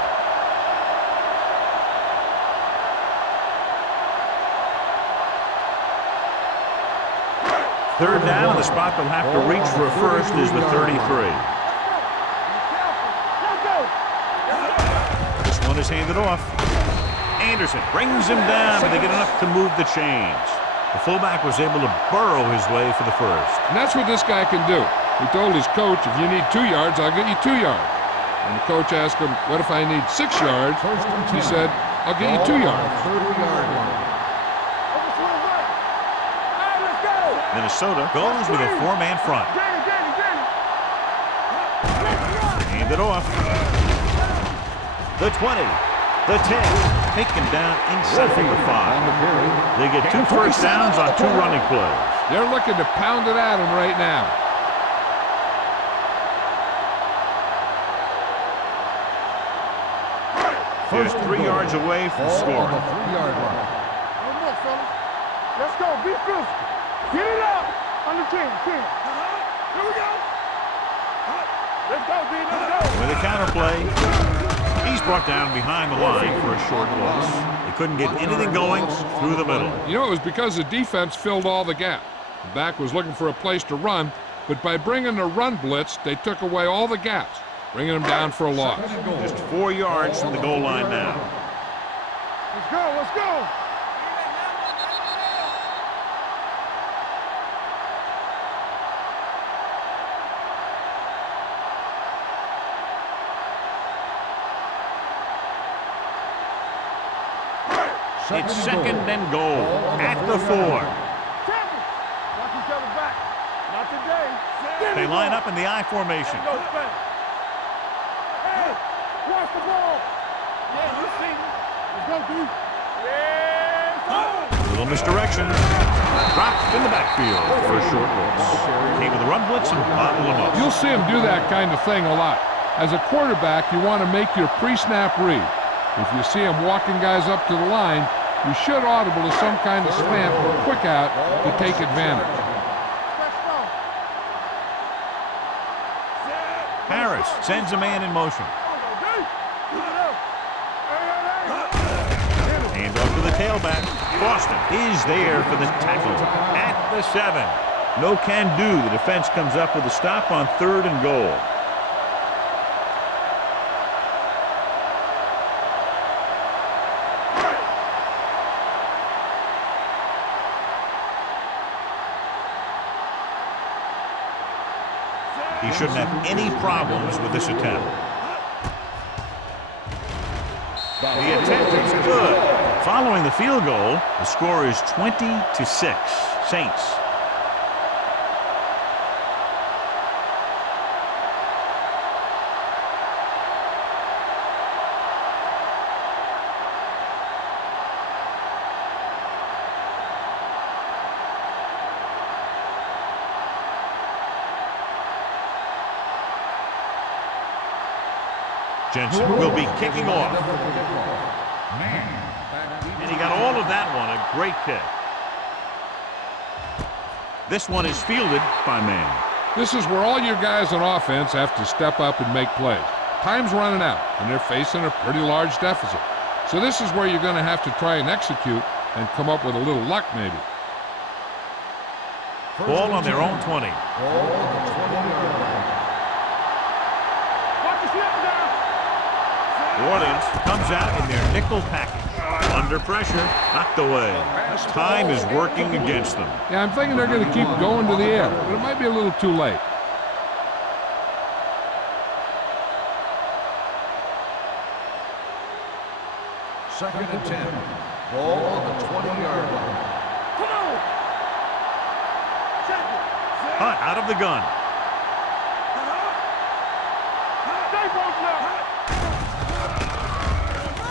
Third down, the spot they'll have to reach for first is the 33. This one is handed off. Anderson brings him down, but they get enough to move the chains. The fullback was able to burrow his way for the first. And that's what this guy can do. He told his coach, if you need 2 yards, I'll get you 2 yards. And the coach asked him, what if I need 6 yards? He said, I'll get you 2 yards. 30-yard line. Minnesota goes with a 4-man front. Hand it off. The 20, the 10, taken down inside the 5. They get 2 first downs on 2 running plays. They're looking to pound it at him right now. Just 3 yards away from scoring. 3-yard line. One more, fellas. Let's go. Be physical. Get it up. On the 10. Here we go. Let's go, D. Let's go. With a counterplay, he's brought down behind the line for a short loss. They couldn't get anything going through the middle. You know, it was because the defense filled all the gaps. The back was looking for a place to run, but by bringing the run blitz, they took away all the gaps, bringing them down for a loss. Just 4 yards from the goal line now. Let's go. Let's go. It's second and goal at the 4. Watch each other back. Not today. They line up in the I formation. Go back. Hey, watch the ball. Yeah, you see me. Let's go, dude. Yeah. Little misdirection. Dropped in the backfield for a short loss. Came with a run blitz and bottled him up. You'll see him do that kind of thing a lot. As a quarterback, you want to make your pre-snap read. If you see him walking guys up to the line, you should audible to some kind of slant or quick out to take advantage. Harris sends a man in motion. Hand off to the tailback. Boston is there for the tackle at the 7. No can do. The defense comes up with a stop on 3rd and goal. He shouldn't have any problems with this attempt. The attempt is good. Following the field goal, the score is 20-6. Saints. Jensen will be kicking off. And he got all of that one, a great kick. This one is fielded by Mann. This is where all your guys on offense have to step up and make plays. Time's running out, and they're facing a pretty large deficit. So this is where you're going to have to try and execute and come up with a little luck, maybe. Ball on their own 20. Ball on the 20-yard line. Watch your slip down. New Orleans comes out in their nickel package. Under pressure, knocked away. Time is working against them. Yeah, I'm thinking they're going to keep going to the air, but it might be a little too late. Second and 10. Ball on the 20-yard line. Come on. Check it. Hunt out of the gun. Stay both now.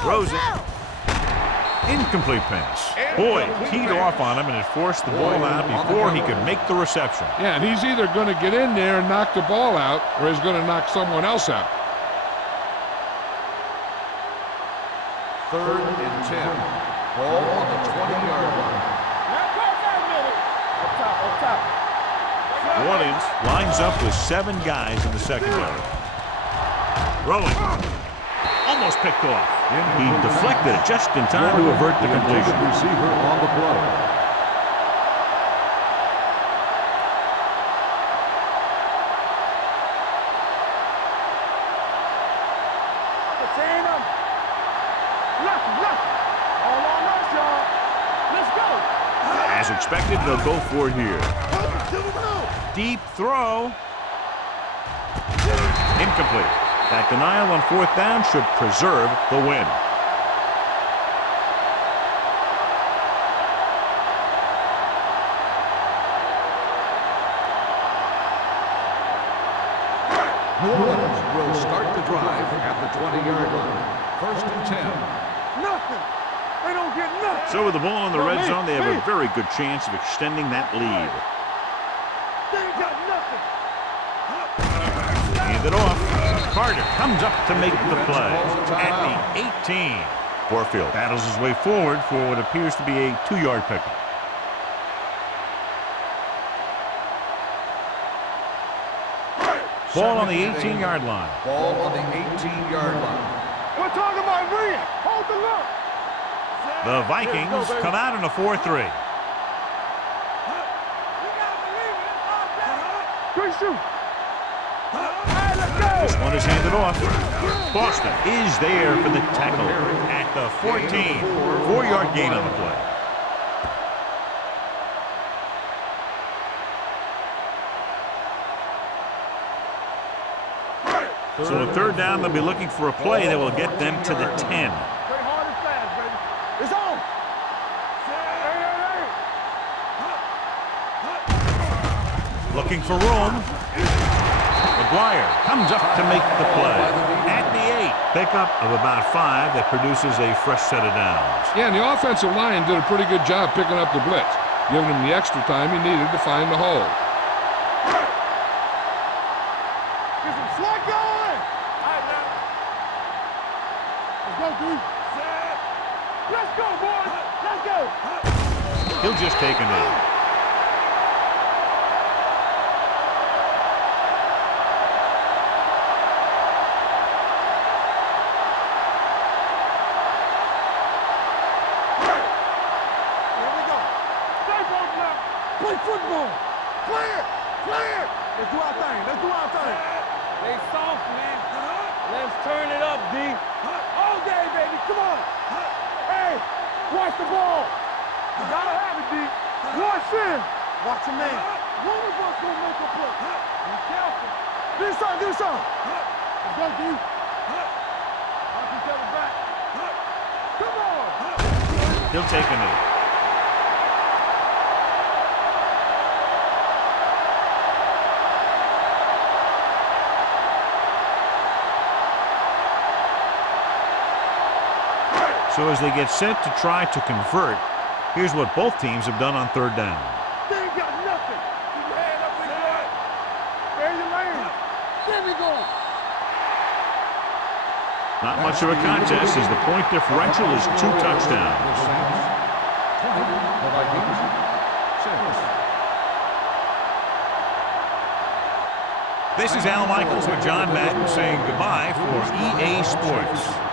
Throws it. Incomplete pass. Boyd teed off on him and had forced the ball out before he could make the reception. Yeah, and he's either going to get in there and knock the ball out, or he's going to knock someone else out. Third and 10. Ball on the 20-yard line. Now go for a minute. Up top. New Orleans lines up with 7 guys in the secondary. Throwing. Almost picked off. He deflected it just in time to avert the completion. Receiver on the play. Contain them. Left. All on us, y'all. Let's go. As expected, they'll go for it here. Deep throw. Incomplete. That denial on 4th down should preserve the win. New Orleans will start the drive at the 20-yard line. First and 10. Nothing. They don't get nothing. So with the ball in the red zone, they have a very good chance of extending that lead. They ain't got nothing. Hand it off. Carter comes up to make the play at the 18. Warfield battles his way forward for what appears to be a 2-yard pickup. Ball on the 18-yard line. Ball on the 18-yard line. We're talking about win. Hold the look. The Vikings come out in a 4-3. Good shoot. Hey, let's go. This one is handed off. Boston is there for the tackle at the 14. 4-yard gain on the play. So on 3rd down, they'll be looking for a play that will get them to the 10. Play hard and fast, baby. It's on. Hey. Looking for room. McGuire comes up to make the play at the 8. Pickup of about 5 that produces a fresh set of downs. Yeah, and the offensive line did a pretty good job picking up the blitz, giving him the extra time he needed to find the hole. Get some slack going. All right, now. Let's go, dude. Let's go, boys. Let's go. He'll just take a knee. Play football. Play it. Let's do our thing. They soft, man. Let's turn it up, D. All day, baby. Come on. Hey, watch the ball. You gotta have it, D. Watch him. Watch him, man. One of us gonna make a play. Be careful. Give me some. Let's go, D. Watch each other back. Come on. He'll take a knee. So as they get set to try to convert, here's what both teams have done on 3rd down. They ain't got nothing. Keep your hand up, big boy. There you lane. There we go. Not much of a contest as the point differential is 2 touchdowns. The Saints 20, the Vikings 6. This is Al Michaels with John Madden saying goodbye for EA Sports.